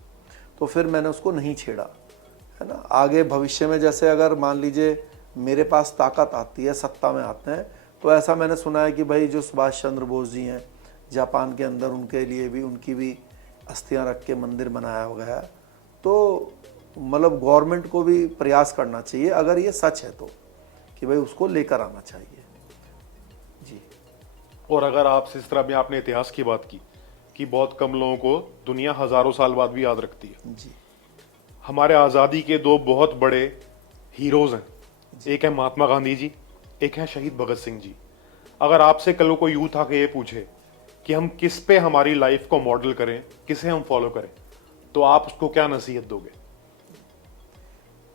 तो फिर मैंने उसको नहीं छेड़ा, है ना। आगे भविष्य में जैसे अगर मान लीजिए मेरे पास ताकत आती है, सत्ता में आते हैं, तो ऐसा मैंने सुना है कि भाई जो सुभाष चंद्र बोस जी हैं जापान के अंदर, उनके लिए भी, उनकी भी अस्थियां रख के मंदिर बनाया गया है। तो मतलब गवर्नमेंट को भी प्रयास करना चाहिए अगर ये सच है तो, कि भाई उसको लेकर आना चाहिए जी। और अगर आप इस तरह भी आपने इतिहास की बात की कि बहुत कम लोगों को दुनिया हजारों साल बाद भी याद रखती है जी। हमारे आज़ादी के 2 बहुत बड़े हीरोज हैं, एक है महात्मा गांधी जी, एक है शहीद भगत सिंह जी। अगर आपसे कल को यूथ आके ये पूछे कि हम किस पे हमारी लाइफ को मॉडल करें, किसे हम फॉलो करें, तो आप उसको क्या नसीहत दोगे?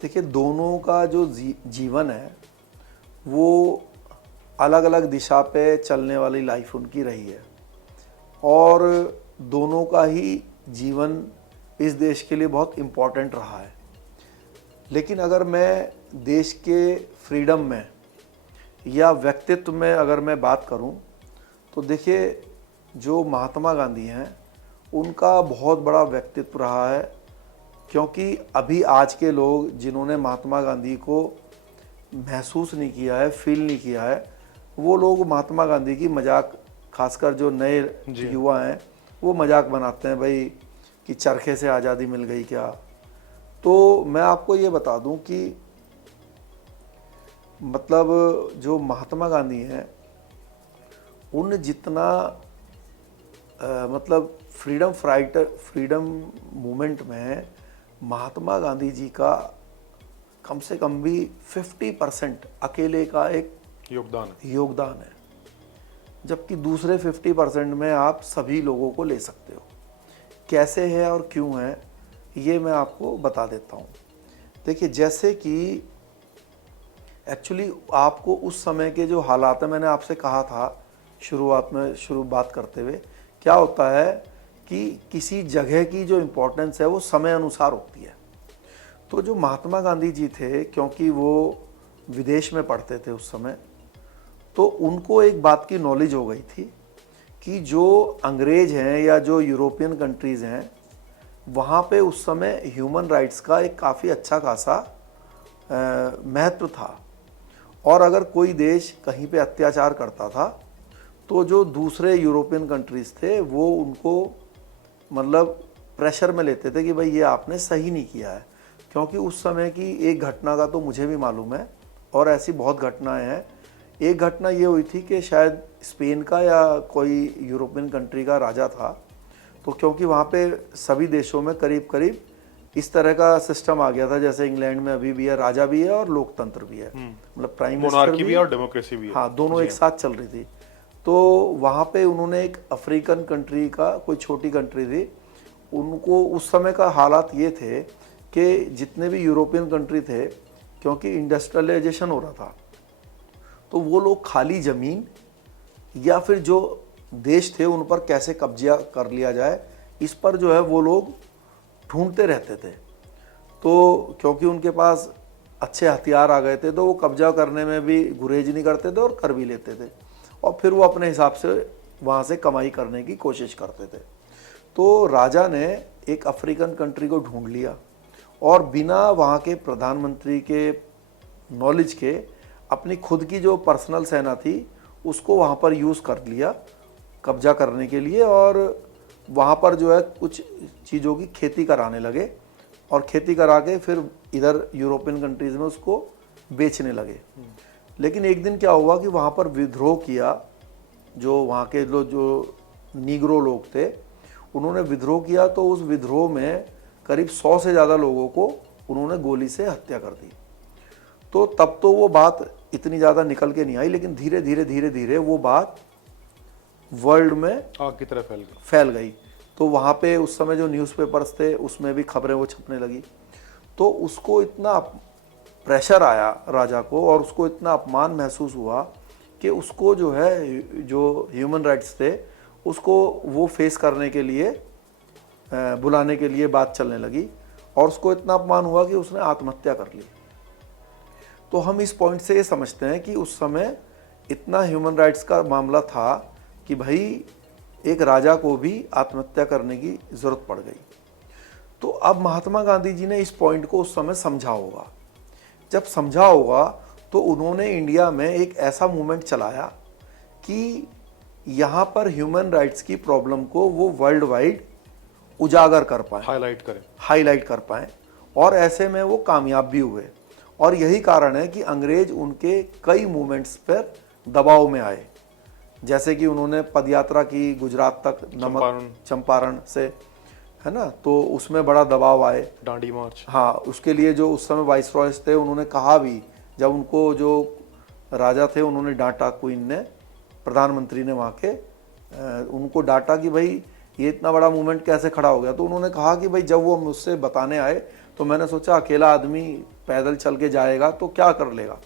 देखिए, दोनों का जो जीवन है वो अलग अलग दिशा पे चलने वाली लाइफ उनकी रही है, और दोनों का ही जीवन इस देश के लिए बहुत इम्पोर्टेंट रहा है। लेकिन अगर मैं देश के फ्रीडम में या व्यक्तित्व में अगर मैं बात करूं, तो देखिए जो महात्मा गांधी हैं उनका बहुत बड़ा व्यक्तित्व रहा है, क्योंकि अभी आज के लोग जिन्होंने महात्मा गांधी को महसूस नहीं किया है, फील नहीं किया है, वो लोग महात्मा गांधी की मजाक, खासकर जो नए युवा हैं, वो मजाक बनाते हैं भाई कि चरखे से आज़ादी मिल गई क्या। तो मैं आपको ये बता दूं कि मतलब जो महात्मा गांधी हैं उन जितना मतलब फ्रीडम मूवमेंट में महात्मा गांधी जी का कम से कम भी 50% अकेले का एक योगदान है, जबकि दूसरे 50% में आप सभी लोगों को ले सकते हो। कैसे है और क्यों है ये मैं आपको बता देता हूँ। देखिए, जैसे कि एक्चुअली आपको उस समय के जो हालात है, मैंने आपसे कहा था शुरू बात करते हुए क्या होता है कि किसी जगह की जो इम्पोर्टेंस है वो समय अनुसार होती है। तो जो महात्मा गांधी जी थे, क्योंकि वो विदेश में पढ़ते थे उस समय, तो उनको एक बात की नॉलेज हो गई थी कि जो अंग्रेज हैं या जो यूरोपियन कंट्रीज़ हैं, वहाँ पे उस समय ह्यूमन राइट्स का एक काफ़ी अच्छा खासा महत्व था। और अगर कोई देश कहीं पे अत्याचार करता था तो जो दूसरे यूरोपियन कंट्रीज़ थे वो उनको मतलब प्रेशर में लेते थे कि भाई ये आपने सही नहीं किया है। क्योंकि उस समय की एक घटना का तो मुझे भी मालूम है और ऐसी बहुत घटनाएं हैं। एक घटना ये हुई थी कि शायद स्पेन का या कोई यूरोपियन कंट्री का राजा था, तो क्योंकि वहाँ पे सभी देशों में करीब करीब इस तरह का सिस्टम आ गया था, जैसे इंग्लैंड में अभी भी है, राजा भी है और लोकतंत्र भी है, मतलब प्राइम मिनिस्टर मोनार्की भी है और डेमोक्रेसी भी है। हाँ, दोनों एक साथ चल रही थी। तो वहाँ पे उन्होंने एक अफ्रीकन कंट्री का, कोई छोटी कंट्री थी, उनको उस समय का हालात ये थे कि जितने भी यूरोपियन कंट्री थे, क्योंकि इंडस्ट्रियलाइजेशन हो रहा था, तो वो लोग खाली ज़मीन या फिर जो देश थे उन पर कैसे कब्जा कर लिया जाए, इस पर जो है वो लोग ढूंढते रहते थे। तो क्योंकि उनके पास अच्छे हथियार आ गए थे तो वो कब्जा करने में भी गुरेज नहीं करते थे और कर भी लेते थे, और फिर वो अपने हिसाब से वहाँ से कमाई करने की कोशिश करते थे। तो राजा ने एक अफ्रीकन कंट्री को ढूंढ लिया और बिना वहाँ के प्रधानमंत्री के नॉलेज के अपनी खुद की जो पर्सनल सेना थी उसको वहाँ पर यूज़ कर लिया कब्जा करने के लिए, और वहाँ पर जो है कुछ चीज़ों की खेती कराने लगे और खेती करा के फिर इधर यूरोपियन कंट्रीज़ में उसको बेचने लगे। लेकिन एक दिन क्या हुआ कि वहाँ पर विद्रोह किया, जो वहाँ के जो नीग्रो लोग थे उन्होंने विद्रोह किया। तो उस विद्रोह में करीब 100 से ज़्यादा लोगों को उन्होंने गोली से हत्या कर दी। तो तब तो वो बात इतनी ज़्यादा निकल के नहीं आई, लेकिन धीरे धीरे वो बात वर्ल्ड में आग की तरह फैल गई। तो वहाँ पे उस समय जो न्यूज़पेपर्स थे उसमें भी खबरें वो छपने लगी। तो उसको इतना प्रेशर आया राजा को और उसको इतना अपमान महसूस हुआ कि उसको जो है जो ह्यूमन राइट्स थे उसको वो फेस करने के लिए बुलाने के लिए बात चलने लगी, और उसको इतना अपमान हुआ कि उसने आत्महत्या कर ली। तो हम इस पॉइंट से ये समझते हैं कि उस समय इतना ह्यूमन राइट्स का मामला था कि भाई एक राजा को भी आत्महत्या करने की ज़रूरत पड़ गई। तो अब महात्मा गांधी जी ने इस पॉइंट को उस समय समझा होगा। जब समझा होगा तो उन्होंने इंडिया में एक ऐसा मूवमेंट चलाया कि यहाँ पर ह्यूमन राइट्स की प्रॉब्लम को वो वर्ल्ड वाइड उजागर कर पाए, हाईलाइट कर पाए, और ऐसे में वो कामयाब भी हुए। और यही कारण है कि अंग्रेज उनके कई मूवमेंट्स पर दबाव में आए, जैसे कि उन्होंने पदयात्रा की गुजरात तक, चंपारण से, है ना, तो उसमें बड़ा दबाव आए, दांडी मार्च। हाँ, उसके लिए जो उस समय वाइसरॉयज थे उन्होंने कहा भी, जब उनको जो राजा थे उन्होंने डांटा, क्वीन ने, प्रधानमंत्री ने वहाँ के उनको डांटा कि भाई ये इतना बड़ा मूवमेंट कैसे खड़ा हो गया। तो उन्होंने कहा कि भाई जब वो मुझसे बताने आए तो मैंने सोचा अकेला आदमी पैदल चल के जाएगा तो क्या कर लेगा,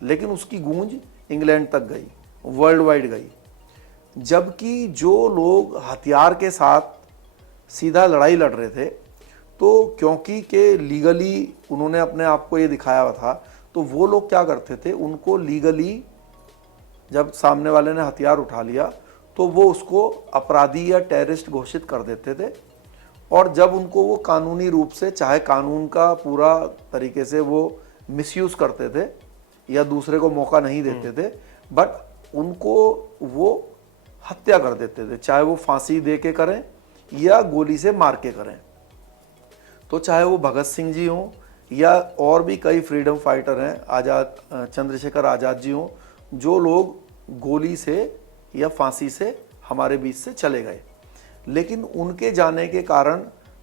लेकिन उसकी गूंज इंग्लैंड तक गई, वर्ल्ड वाइड गई। जबकि जो लोग हथियार के साथ सीधा लड़ाई लड़ रहे थे, तो क्योंकि के लीगली उन्होंने अपने आप को ये दिखाया हुआ था, तो वो लोग क्या करते थे, उनको लीगली जब सामने वाले ने हथियार उठा लिया तो वो उसको अपराधी या टेररिस्ट घोषित कर देते थे। और जब उनको वो कानूनी रूप से, चाहे कानून का पूरा तरीके से वो मिसयूज़ करते थे या दूसरे को मौका नहीं देते थे, बट उनको वो हत्या कर देते थे, चाहे वो फांसी दे के करें या गोली से मार के करें। तो चाहे वो भगत सिंह जी हों या और भी कई फ्रीडम फाइटर हैं, आज़ाद, चंद्रशेखर आज़ाद जी हों, जो लोग गोली से या फांसी से हमारे बीच से चले गए। लेकिन उनके जाने के कारण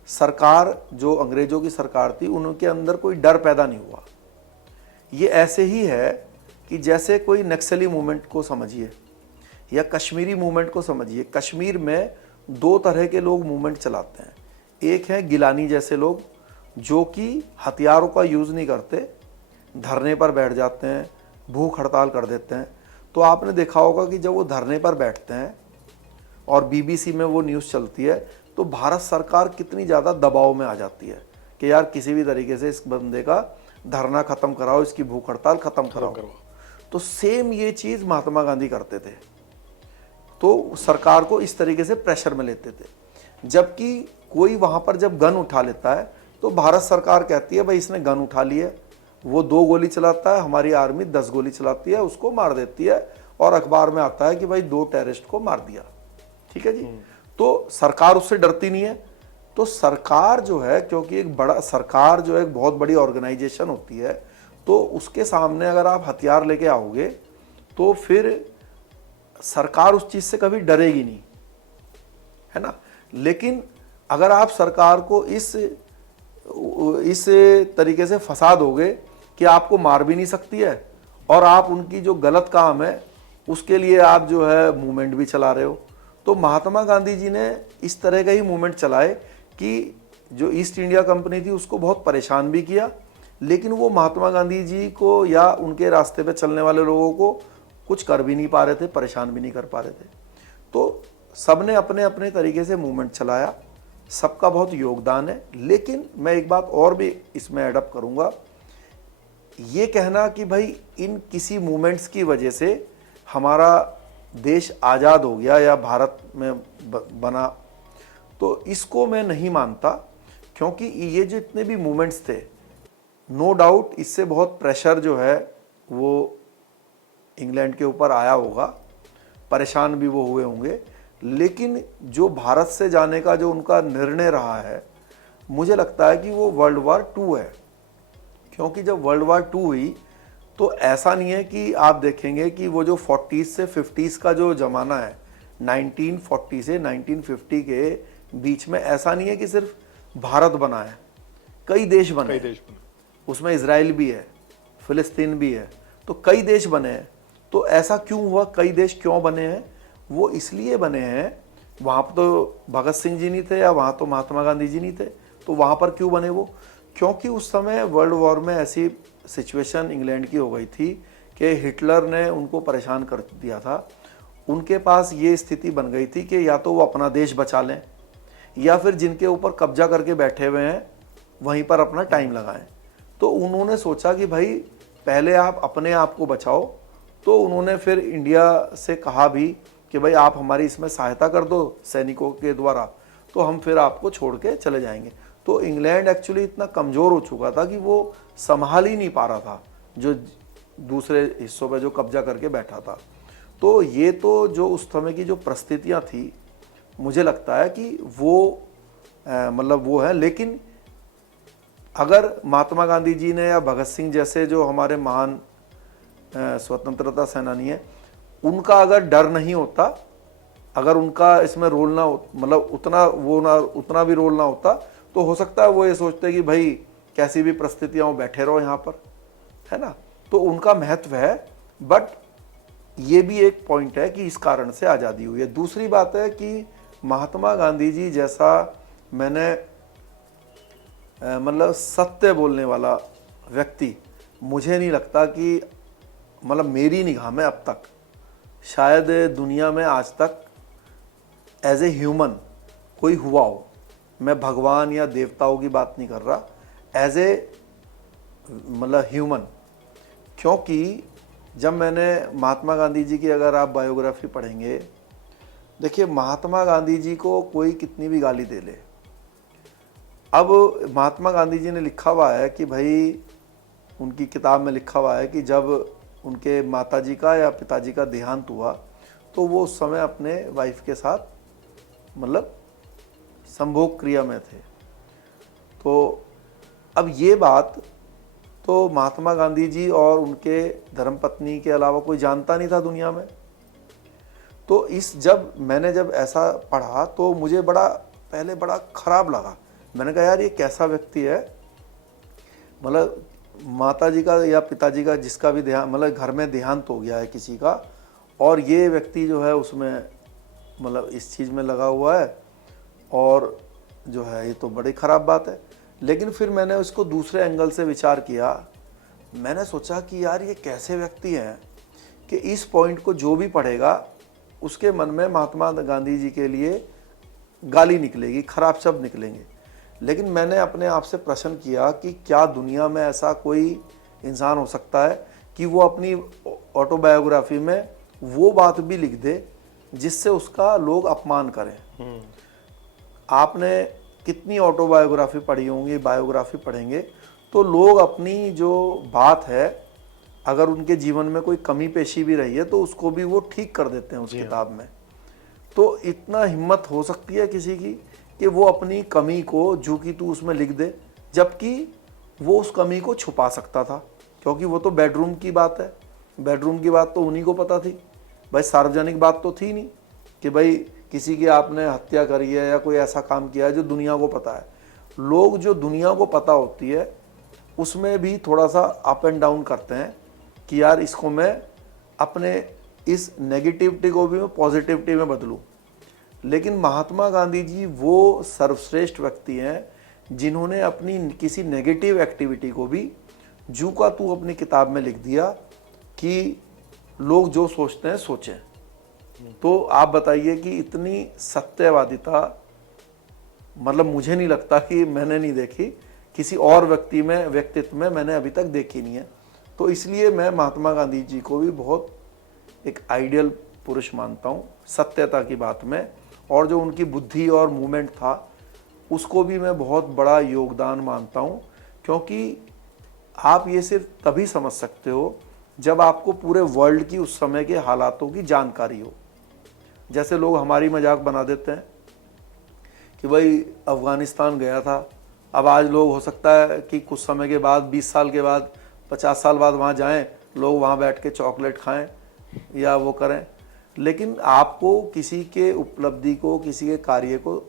सरकार, जो अंग्रेज़ों की सरकार थी, उनके अंदर कोई डर पैदा नहीं हुआ। ये ऐसे ही है कि जैसे कोई नक्सली मूवमेंट को समझिए या कश्मीरी मूवमेंट को समझिए। कश्मीर में दो तरह के लोग मूवमेंट चलाते हैं। एक है गिलानी जैसे लोग, जो कि हथियारों का यूज़ नहीं करते, धरने पर बैठ जाते हैं, भूख हड़ताल कर देते हैं। तो आपने देखा होगा कि जब वो धरने पर बैठते हैं और बीबीसी में वो न्यूज़ चलती है, तो भारत सरकार कितनी ज़्यादा दबाव में आ जाती है कि यार किसी भी तरीके से इस बंदे का धरना ख़त्म कराओ, इसकी भूख हड़ताल ख़त्म कराओ। तो सेम ये चीज़ महात्मा गांधी करते थे, तो सरकार को इस तरीके से प्रेशर में लेते थे। जबकि कोई वहाँ पर जब गन उठा लेता है तो भारत सरकार कहती है भाई इसने गन उठा ली है, वो 2 गोली चलाता है, हमारी आर्मी 10 गोली चलाती है, उसको मार देती है, और अखबार में आता है कि भाई 2 टेररिस्ट को मार दिया। ठीक है जी। तो सरकार उससे डरती नहीं है। तो सरकार जो है, क्योंकि एक बड़ा सरकार जो है एक बहुत बड़ी ऑर्गेनाइजेशन होती है, तो उसके सामने अगर आप हथियार लेके आओगे तो फिर सरकार उस चीज से कभी डरेगी नहीं, है ना। लेकिन अगर आप सरकार को इस तरीके से फंसा दोगे कि आपको मार भी नहीं सकती है और आप उनकी जो गलत काम है उसके लिए आप जो है मूवमेंट भी चला रहे हो, तो महात्मा गांधी जी ने इस तरह का ही मूवमेंट चलाए कि जो ईस्ट इंडिया कंपनी थी उसको बहुत परेशान भी किया, लेकिन वो महात्मा गांधी जी को या उनके रास्ते पे चलने वाले लोगों को कुछ कर भी नहीं पा रहे थे, परेशान भी नहीं कर पा रहे थे। तो सबने अपने अपने तरीके से मूवमेंट चलाया, सबका बहुत योगदान है। लेकिन मैं एक बात और भी इसमें एडअप करूंगा, ये कहना कि भाई इन किसी मूवमेंट्स की वजह से हमारा देश आज़ाद हो गया या भारत में बना, तो इसको मैं नहीं मानता। क्योंकि ये जो इतने भी मूवमेंट्स थे, नो डाउट इससे बहुत प्रेशर जो है वो इंग्लैंड के ऊपर आया होगा, परेशान भी वो हुए होंगे, लेकिन जो भारत से जाने का जो उनका निर्णय रहा है, मुझे लगता है कि वो वर्ल्ड वार 2 है। क्योंकि जब वर्ल्ड वार 2 हुई तो ऐसा नहीं है कि आप देखेंगे कि वो जो 40s से 50s का जो ज़माना है, 1940 से 1950 के बीच में, ऐसा नहीं है कि सिर्फ भारत बना है, कई देश बने। उसमें इजराइल भी है, फिलिस्तीन भी है, तो कई देश बने हैं। तो ऐसा क्यों हुआ, कई देश क्यों बने हैं? वो इसलिए बने हैं, वहाँ पर तो भगत सिंह जी नहीं थे या वहाँ तो महात्मा गांधी जी नहीं थे, तो वहाँ पर क्यों बने वो? क्योंकि उस समय वर्ल्ड वॉर में ऐसी सिचुएशन इंग्लैंड की हो गई थी कि हिटलर ने उनको परेशान कर दिया था। उनके पास ये स्थिति बन गई थी कि या तो वो अपना देश बचा लें या फिर जिनके ऊपर कब्जा करके बैठे हुए हैं वहीं पर अपना टाइम लगाएं। तो उन्होंने सोचा कि भाई पहले आप अपने आप को बचाओ। तो उन्होंने फिर इंडिया से कहा भी कि भाई आप हमारी इसमें सहायता कर दो सैनिकों के द्वारा, तो हम फिर आपको छोड़ के चले जाएंगे। तो इंग्लैंड एक्चुअली इतना कमज़ोर हो चुका था कि वो संभाल ही नहीं पा रहा था जो दूसरे हिस्सों पे जो कब्जा करके बैठा था। तो ये तो जो उस समय की जो परिस्थितियाँ थी, मुझे लगता है कि वो मतलब वो है। लेकिन अगर महात्मा गांधी जी ने या भगत सिंह जैसे जो हमारे महान स्वतंत्रता सेनानी है, उनका अगर डर नहीं होता, अगर उनका इसमें रोल ना मतलब उतना भी रोल ना होता, तो हो सकता है वो ये सोचते कि भाई कैसी भी परिस्थितियां बैठे रहो यहाँ पर, है ना। तो उनका महत्व है, बट ये भी एक पॉइंट है कि इस कारण से आज़ादी हुई है। दूसरी बात है कि महात्मा गांधी जी जैसा मैंने मतलब सत्य बोलने वाला व्यक्ति मुझे नहीं लगता कि मतलब मेरी निगाह में अब तक शायद दुनिया में आज तक एज ए ह्यूमन कोई हुआ हो। मैं भगवान या देवताओं की बात नहीं कर रहा, एज ए मतलब ह्यूमन। क्योंकि जब मैंने महात्मा गांधी जी की अगर आप बायोग्राफी पढ़ेंगे, देखिए महात्मा गांधी जी को कोई कितनी भी गाली दे ले, अब महात्मा गांधी जी ने लिखा हुआ है कि भाई उनकी किताब में लिखा हुआ है कि जब उनके माताजी का या पिताजी का देहांत हुआ तो वो उस समय अपने वाइफ के साथ मतलब संभोग क्रिया में थे। तो अब ये बात तो महात्मा गांधी जी और उनके धर्मपत्नी के अलावा कोई जानता नहीं था दुनिया में। तो जब मैंने ऐसा पढ़ा तो मुझे पहले बड़ा खराब लगा। मैंने कहा यार ये कैसा व्यक्ति है, मतलब माताजी का या पिताजी का जिसका भी देहांत मतलब घर में देहांत हो गया है किसी का, और ये व्यक्ति जो है उसमें मतलब इस चीज़ में लगा हुआ है, और जो है ये तो बड़ी ख़राब बात है। लेकिन फिर मैंने उसको दूसरे एंगल से विचार किया। मैंने सोचा कि यार ये कैसे व्यक्ति हैं कि इस पॉइंट को जो भी पढ़ेगा उसके मन में महात्मा गांधी जी के लिए गाली निकलेगी, खराब शब्द निकलेंगे। लेकिन मैंने अपने आप से प्रश्न किया कि क्या दुनिया में ऐसा कोई इंसान हो सकता है कि वो अपनी ऑटोबायोग्राफी में वो बात भी लिख दे जिससे उसका लोग अपमान करें। आपने कितनी ऑटोबायोग्राफी पढ़ी होंगी, बायोग्राफी पढ़ेंगे तो लोग अपनी जो बात है, अगर उनके जीवन में कोई कमी पेशी भी रही है तो उसको भी वो ठीक कर देते हैं उस किताब में। तो इतना हिम्मत हो सकती है किसी की कि वो अपनी कमी को जो कि तू उसमें लिख दे, जबकि वो उस कमी को छुपा सकता था, क्योंकि वो तो बेडरूम की बात है। बेडरूम की बात तो उन्हीं को पता थी भाई, सार्वजनिक बात तो थी नहीं कि भाई किसी की आपने हत्या करी है या कोई ऐसा काम किया है जो दुनिया को पता है। लोग जो दुनिया को पता होती है उसमें भी थोड़ा सा अप एंड डाउन करते हैं कि यार इसको मैं अपने इस नेगेटिविटी को भी मैं पॉजिटिविटी में बदलूं। लेकिन महात्मा गांधी जी वो सर्वश्रेष्ठ व्यक्ति हैं जिन्होंने अपनी किसी नेगेटिव एक्टिविटी को भी जू का तू अपनी किताब में लिख दिया कि लोग जो सोचते हैं सोचें। तो आप बताइए कि इतनी सत्यवादिता, मतलब मुझे नहीं लगता कि मैंने नहीं देखी, किसी और व्यक्तित्व में मैंने अभी तक देखी नहीं है। तो इसलिए मैं महात्मा गांधी जी को भी बहुत एक आइडियल पुरुष मानता हूँ सत्यता की बात में, और जो उनकी बुद्धि और मूवमेंट था उसको भी मैं बहुत बड़ा योगदान मानता हूँ। क्योंकि आप ये सिर्फ तभी समझ सकते हो जब आपको पूरे वर्ल्ड की उस समय के हालातों की जानकारी हो। जैसे लोग हमारी मजाक बना देते हैं कि भाई अफगानिस्तान गया था, अब आज लोग हो सकता है कि कुछ समय के बाद, 20 साल के बाद, 50 साल बाद वहाँ जाएं, लोग वहाँ बैठ के चॉकलेट खाएं या वो करें। लेकिन आपको किसी के उपलब्धि को, किसी के कार्य को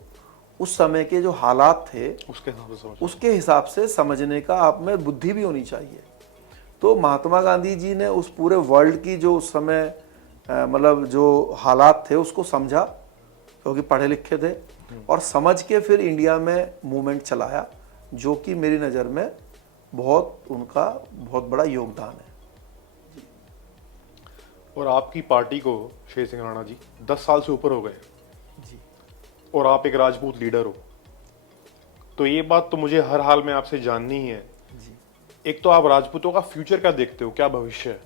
उस समय के जो हालात थे उसके हिसाब से समझने का आप में बुद्धि भी होनी चाहिए। तो महात्मा गांधी जी ने उस पूरे वर्ल्ड की जो उस समय मतलब जो हालात थे उसको समझा, क्योंकि पढ़े लिखे थे, और समझ के फिर इंडिया में मूवमेंट चलाया, जो कि मेरी नज़र में उनका बहुत बड़ा योगदान है। और आपकी पार्टी को शेर सिंह राणा जी 10 साल से ऊपर हो गए जी। और आप एक राजपूत लीडर हो, तो ये बात तो मुझे हर हाल में आपसे जाननी ही है जी। एक तो आप राजपूतों का फ्यूचर क्या देखते हो, क्या भविष्य है,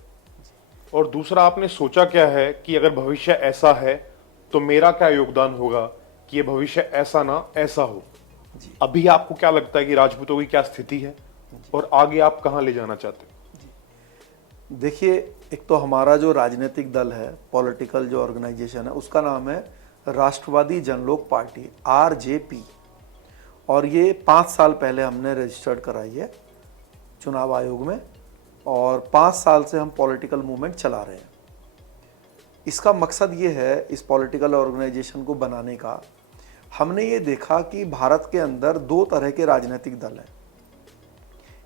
और दूसरा आपने सोचा क्या है कि अगर भविष्य ऐसा है तो मेरा क्या योगदान होगा कि ये भविष्य ऐसा ना ऐसा हो। अभी आपको क्या लगता है कि राजपूतों की क्या स्थिति है और आगे आप कहां ले जाना चाहते हो? देखिए, एक तो हमारा जो राजनीतिक दल है, पॉलिटिकल जो ऑर्गेनाइजेशन है, उसका नाम है राष्ट्रवादी जनलोक पार्टी, आरजेपी, और ये 5 साल पहले हमने रजिस्टर्ड कराई है चुनाव आयोग में, और 5 साल से हम पॉलिटिकल मूवमेंट चला रहे हैं। इसका मकसद ये है, इस पॉलिटिकल ऑर्गेनाइजेशन को बनाने का, हमने ये देखा कि भारत के अंदर 2 तरह के राजनीतिक दल हैं,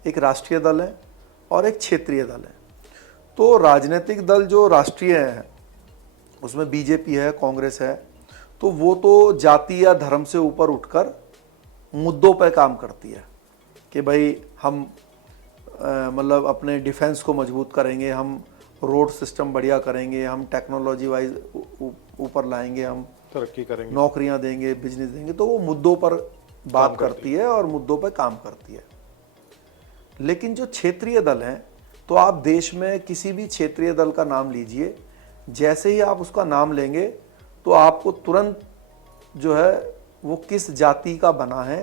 एक राष्ट्रीय दल है और एक क्षेत्रीय दल है। तो राजनीतिक दल जो राष्ट्रीय है उसमें बीजेपी है, कांग्रेस है, तो वो तो जाति या धर्म से ऊपर उठकर मुद्दों पर काम करती है कि भाई हम मतलब अपने डिफेंस को मजबूत करेंगे, हम रोड सिस्टम बढ़िया करेंगे, हम टेक्नोलॉजी वाइज ऊपर लाएंगे, हम तरक्की करेंगे, नौकरियां देंगे, बिजनेस देंगे। तो वो मुद्दों पर बात करती है और मुद्दों पर काम करती है। लेकिन जो क्षेत्रीय दल हैं, तो आप देश में किसी भी क्षेत्रीय दल का नाम लीजिए, जैसे ही आप उसका नाम लेंगे तो आपको तुरंत जो है वो किस जाति का बना है,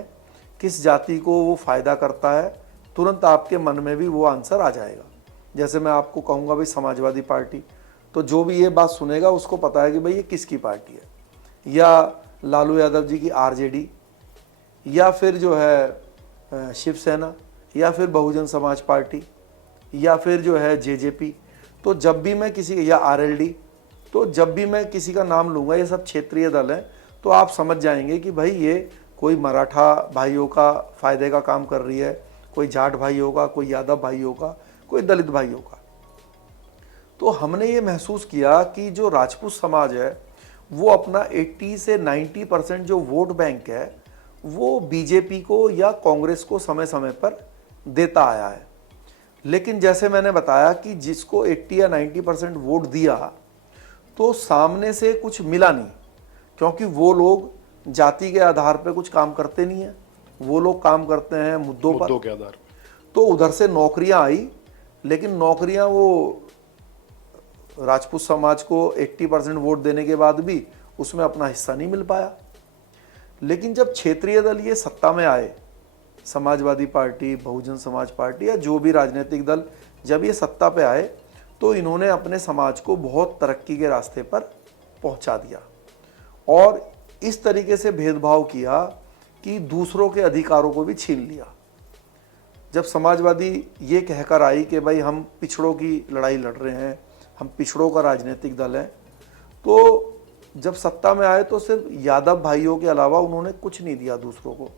किस जाति को वो फायदा करता है, तुरंत आपके मन में भी वो आंसर आ जाएगा। जैसे मैं आपको कहूँगा भाई समाजवादी पार्टी, तो जो भी ये बात सुनेगा उसको पता है कि भाई ये किसकी पार्टी है, या लालू यादव जी की आरजेडी, या फिर जो है शिवसेना, या फिर बहुजन समाज पार्टी, या फिर जो है जेजेपी। तो जब भी मैं किसी, या आरएलडी, तो जब भी मैं किसी का नाम लूँगा, ये सब क्षेत्रीय दल हैं, तो आप समझ जाएंगे कि भाई ये कोई मराठा भाइयों का फायदे का काम कर रही है, कोई जाट भाइयों का, कोई यादव भाइयों का, कोई दलित भाइयों का। तो हमने ये महसूस किया कि जो राजपूत समाज है वो अपना 80 से 90% जो वोट बैंक है वो बीजेपी को या कांग्रेस को समय समय पर देता आया है। लेकिन जैसे मैंने बताया कि जिसको 80 या 90% वोट दिया, तो सामने से कुछ मिला नहीं, क्योंकि वो लोग जाति के आधार पे कुछ काम करते नहीं है, वो लोग काम करते हैं मुद्दों पर। के आधार पे। तो उधर से नौकरियां आई, लेकिन नौकरियां वो राजपूत समाज को 80% वोट देने के बाद भी उसमें अपना हिस्सा नहीं मिल पाया। लेकिन जब क्षेत्रीय दल ये सत्ता में आए, समाजवादी पार्टी, बहुजन समाज पार्टी या जो भी राजनीतिक दल जब ये सत्ता पे आए, तो इन्होंने अपने समाज को बहुत तरक्की के रास्ते पर पहुंचा दिया और इस तरीके से भेदभाव किया कि दूसरों के अधिकारों को भी छीन लिया। जब समाजवादी ये कहकर आई कि भाई हम पिछड़ों की लड़ाई लड़ रहे हैं, हम पिछड़ों का राजनीतिक दल है, तो जब सत्ता में आए तो सिर्फ यादव भाइयों के अलावा उन्होंने कुछ नहीं दिया दूसरों को।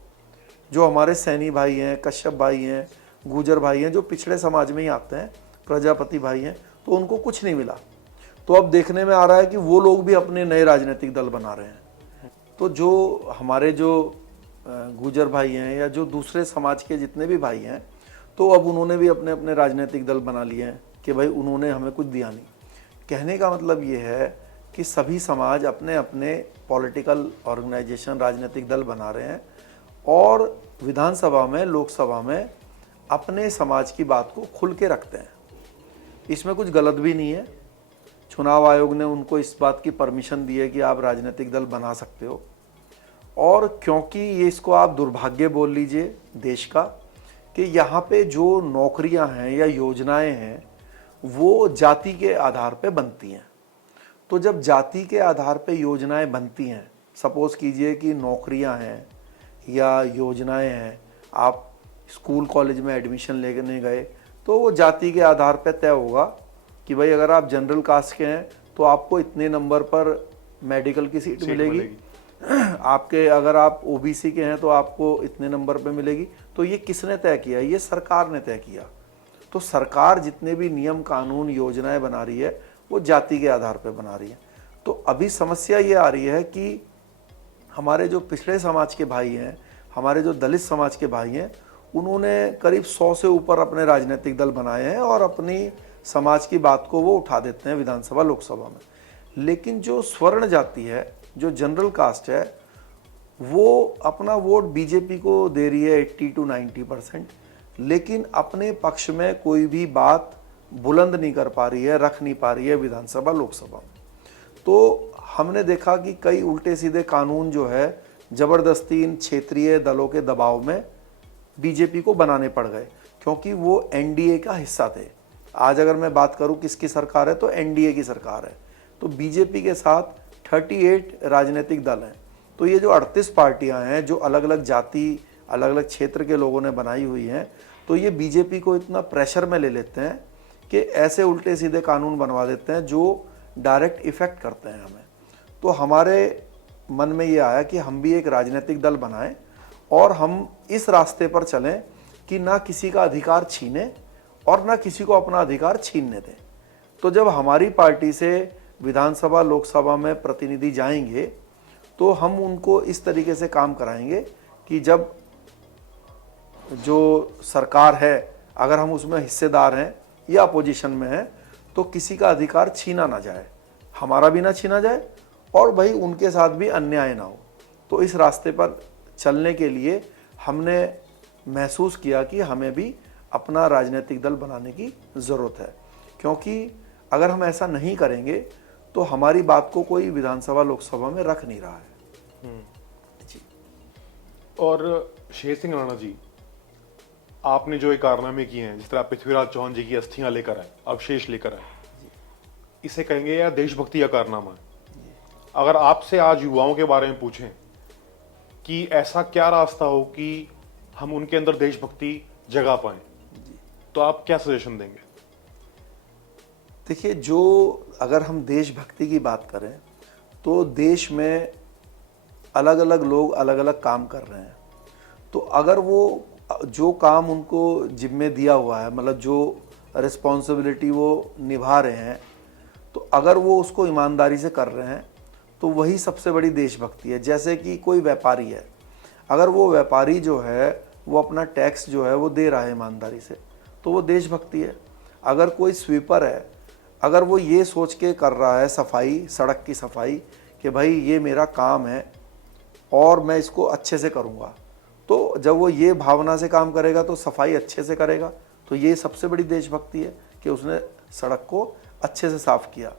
जो हमारे सैनी भाई हैं, कश्यप भाई हैं, गुजर भाई हैं, जो पिछड़े समाज में ही आते हैं, प्रजापति भाई हैं, तो उनको कुछ नहीं मिला। तो अब देखने में आ रहा है कि वो लोग भी अपने नए राजनीतिक दल बना रहे हैं। तो जो हमारे जो गुजर भाई हैं या जो दूसरे समाज के जितने भी भाई हैं, तो अब उन्होंने भी अपने अपने राजनीतिक दल बना लिए हैं कि भाई उन्होंने हमें कुछ दिया नहीं। कहने का मतलब ये है कि सभी समाज अपने अपने पॉलिटिकल ऑर्गेनाइजेशन, राजनीतिक दल बना रहे हैं और विधानसभा में, लोकसभा में अपने समाज की बात को खुल के रखते हैं। इसमें कुछ गलत भी नहीं है। चुनाव आयोग ने उनको इस बात की परमिशन दी है कि आप राजनीतिक दल बना सकते हो। और क्योंकि ये, इसको आप दुर्भाग्य बोल लीजिए देश का, कि यहाँ पे जो नौकरियाँ हैं या योजनाएं हैं वो जाति के आधार पे बनती हैं। तो जब जाति के आधार पे योजनाएं बनती हैं, सपोज कीजिए कि नौकरियां हैं या योजनाएं हैं, आप स्कूल कॉलेज में एडमिशन लेने गए तो वो जाति के आधार पे तय होगा कि भाई अगर आप जनरल कास्ट के हैं तो आपको इतने नंबर पर मेडिकल की सीट मिलेगी, आपके अगर आप ओबीसी के हैं तो आपको इतने नंबर पे मिलेगी। तो ये किसने तय किया? ये सरकार ने तय किया। तो सरकार जितने भी नियम, कानून, योजनाएं बना रही है वो जाति के आधार पर बना रही है। तो अभी समस्या ये आ रही है कि हमारे जो पिछड़े समाज के भाई हैं, हमारे जो दलित समाज के भाई हैं, उन्होंने करीब 100 से ऊपर अपने राजनीतिक दल बनाए हैं और अपनी समाज की बात को वो उठा देते हैं विधानसभा, लोकसभा में। लेकिन जो स्वर्ण जाति है, जो जनरल कास्ट है, वो अपना वोट बीजेपी को दे रही है 80 to 90%, लेकिन अपने पक्ष में कोई भी बात बुलंद नहीं कर पा रही है, रख नहीं पा रही है विधानसभा, लोकसभा में। तो हमने देखा कि कई उल्टे सीधे कानून जो है जबरदस्ती इन क्षेत्रीय दलों के दबाव में बीजेपी को बनाने पड़ गए, क्योंकि वो एनडीए का हिस्सा थे। आज अगर मैं बात करूं किसकी सरकार है तो एनडीए की सरकार है। तो बीजेपी के साथ 38 राजनीतिक दल हैं। तो ये जो 38 पार्टियां हैं जो अलग अलग जाति, अलग अलग क्षेत्र के लोगों ने बनाई हुई हैं, तो ये बीजेपी को इतना प्रेशर में ले लेते हैं कि ऐसे उल्टे सीधे कानून बनवा देते हैं जो डायरेक्ट इफेक्ट करते हैं हमें। तो हमारे मन में ये आया कि हम भी एक राजनीतिक दल बनाएं और हम इस रास्ते पर चलें कि ना किसी का अधिकार छीने और ना किसी को अपना अधिकार छीनने दें। तो जब हमारी पार्टी से विधानसभा, लोकसभा में प्रतिनिधि जाएंगे तो हम उनको इस तरीके से काम कराएंगे कि जब जो सरकार है, अगर हम उसमें हिस्सेदार हैं या अपोजिशन में हैं, तो किसी का अधिकार छीना ना जाए, हमारा भी ना छीना जाए और भाई उनके साथ भी अन्याय ना हो। तो इस रास्ते पर चलने के लिए हमने महसूस किया कि हमें भी अपना राजनीतिक दल बनाने की ज़रूरत है, क्योंकि अगर हम ऐसा नहीं करेंगे तो हमारी बात को कोई विधानसभा, लोकसभा में रख नहीं रहा है। जी। और शेर सिंह राणा जी, आपने जो ये कारनामे किए हैं, जिस तरह पृथ्वीराज चौहान जी की अस्थियां लेकर आए, अवशेष लेकर आए, इसे कहेंगे या देशभक्ति का कारनामा है? अगर आपसे आज युवाओं के बारे में पूछें कि ऐसा क्या रास्ता हो कि हम उनके अंदर देशभक्ति जगा पाएं, तो आप क्या सजेशन देंगे? देखिए, जो अगर हम देशभक्ति की बात करें तो देश में अलग अलग लोग अलग अलग काम कर रहे हैं। तो अगर वो जो काम उनको जिम्मे दिया हुआ है, मतलब जो रिस्पॉन्सिबिलिटी वो निभा रहे हैं, तो अगर वो उसको ईमानदारी से कर रहे हैं तो वही सबसे बड़ी देशभक्ति है। जैसे कि कोई व्यापारी है, अगर वो व्यापारी जो है वो अपना टैक्स जो है वो दे रहा है ईमानदारी से, तो वो देशभक्ति है। अगर कोई स्वीपर है, अगर वो ये सोच के कर रहा है सफाई, सड़क की सफाई, कि भाई ये मेरा काम है और मैं इसको अच्छे से करूँगा, तो जब वो ये भावना से काम करेगा तो सफाई अच्छे से करेगा। तो ये सबसे बड़ी देशभक्ति है कि उसने सड़क को अच्छे से साफ किया।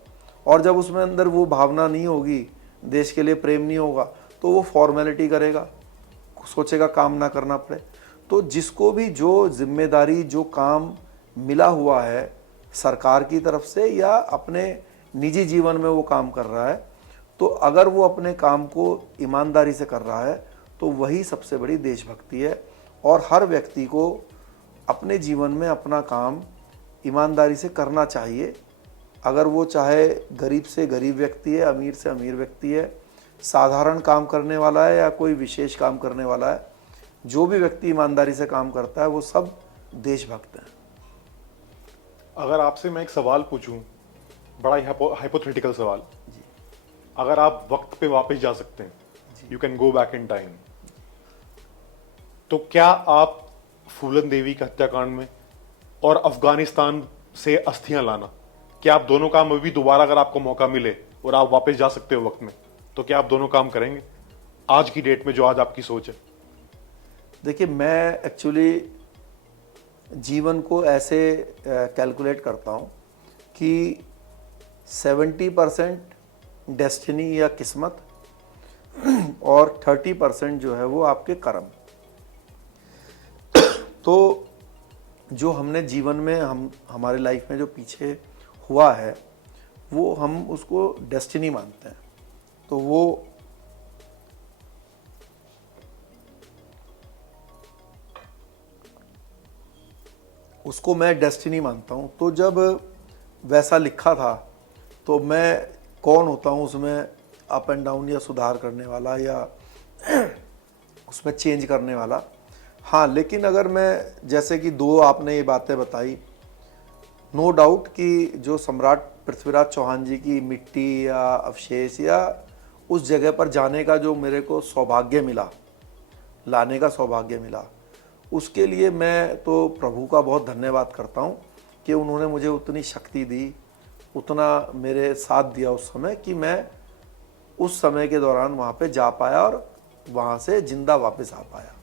और जब उसमें अंदर वो भावना नहीं होगी, देश के लिए प्रेम नहीं होगा, तो वो फॉर्मेलिटी करेगा, सोचेगा काम ना करना पड़े। तो जिसको भी जो जिम्मेदारी, जो काम मिला हुआ है सरकार की तरफ से या अपने निजी जीवन में वो काम कर रहा है, तो अगर वो अपने काम को ईमानदारी से कर रहा है तो वही सबसे बड़ी देशभक्ति है। और हर व्यक्ति को अपने जीवन में अपना काम ईमानदारी से करना चाहिए। अगर वो चाहे गरीब से गरीब व्यक्ति है, अमीर से अमीर व्यक्ति है, साधारण काम करने वाला है या कोई विशेष काम करने वाला है, जो भी व्यक्ति ईमानदारी से काम करता है वो सब देशभक्त हैं। अगर आपसे मैं एक सवाल पूछूं, बड़ा ही हाइपोथेटिकल सवाल, अगर आप वक्त पे वापस जा सकते हैं, you can go back in time, तो क्या आप फूलन देवी के हत्याकांड में और अफगानिस्तान से अस्थियां लाना, क्या आप दोनों काम अभी दोबारा, अगर आपको मौका मिले और आप वापस जा सकते हो वक्त में, तो क्या आप दोनों काम करेंगे आज की डेट में, जो आज आपकी सोच है? देखिए, मैं एक्चुअली जीवन को ऐसे कैलकुलेट करता हूँ कि 70% डेस्टिनी या किस्मत और 30% जो है वो आपके कर्म। तो जो हमने जीवन में हमारे लाइफ में जो पीछे हुआ है वो हम उसको डेस्टिनी मानते हैं। तो वो उसको मैं डेस्टिनी मानता हूँ। तो जब वैसा लिखा था तो मैं कौन होता हूँ उसमें अप एंड डाउन या सुधार करने वाला या उसमें चेंज करने वाला। हाँ, लेकिन अगर मैं, जैसे कि दो आपने ये बातें बताई, नो डाउट कि जो सम्राट पृथ्वीराज चौहान जी की मिट्टी या अवशेष या उस जगह पर जाने का जो मेरे को सौभाग्य मिला, लाने का सौभाग्य मिला, उसके लिए मैं तो प्रभु का बहुत धन्यवाद करता हूँ कि उन्होंने मुझे उतनी शक्ति दी, उतना मेरे साथ दिया उस समय, कि मैं उस समय के दौरान वहाँ पे जा पाया और वहाँ से जिंदा वापस आ पाया।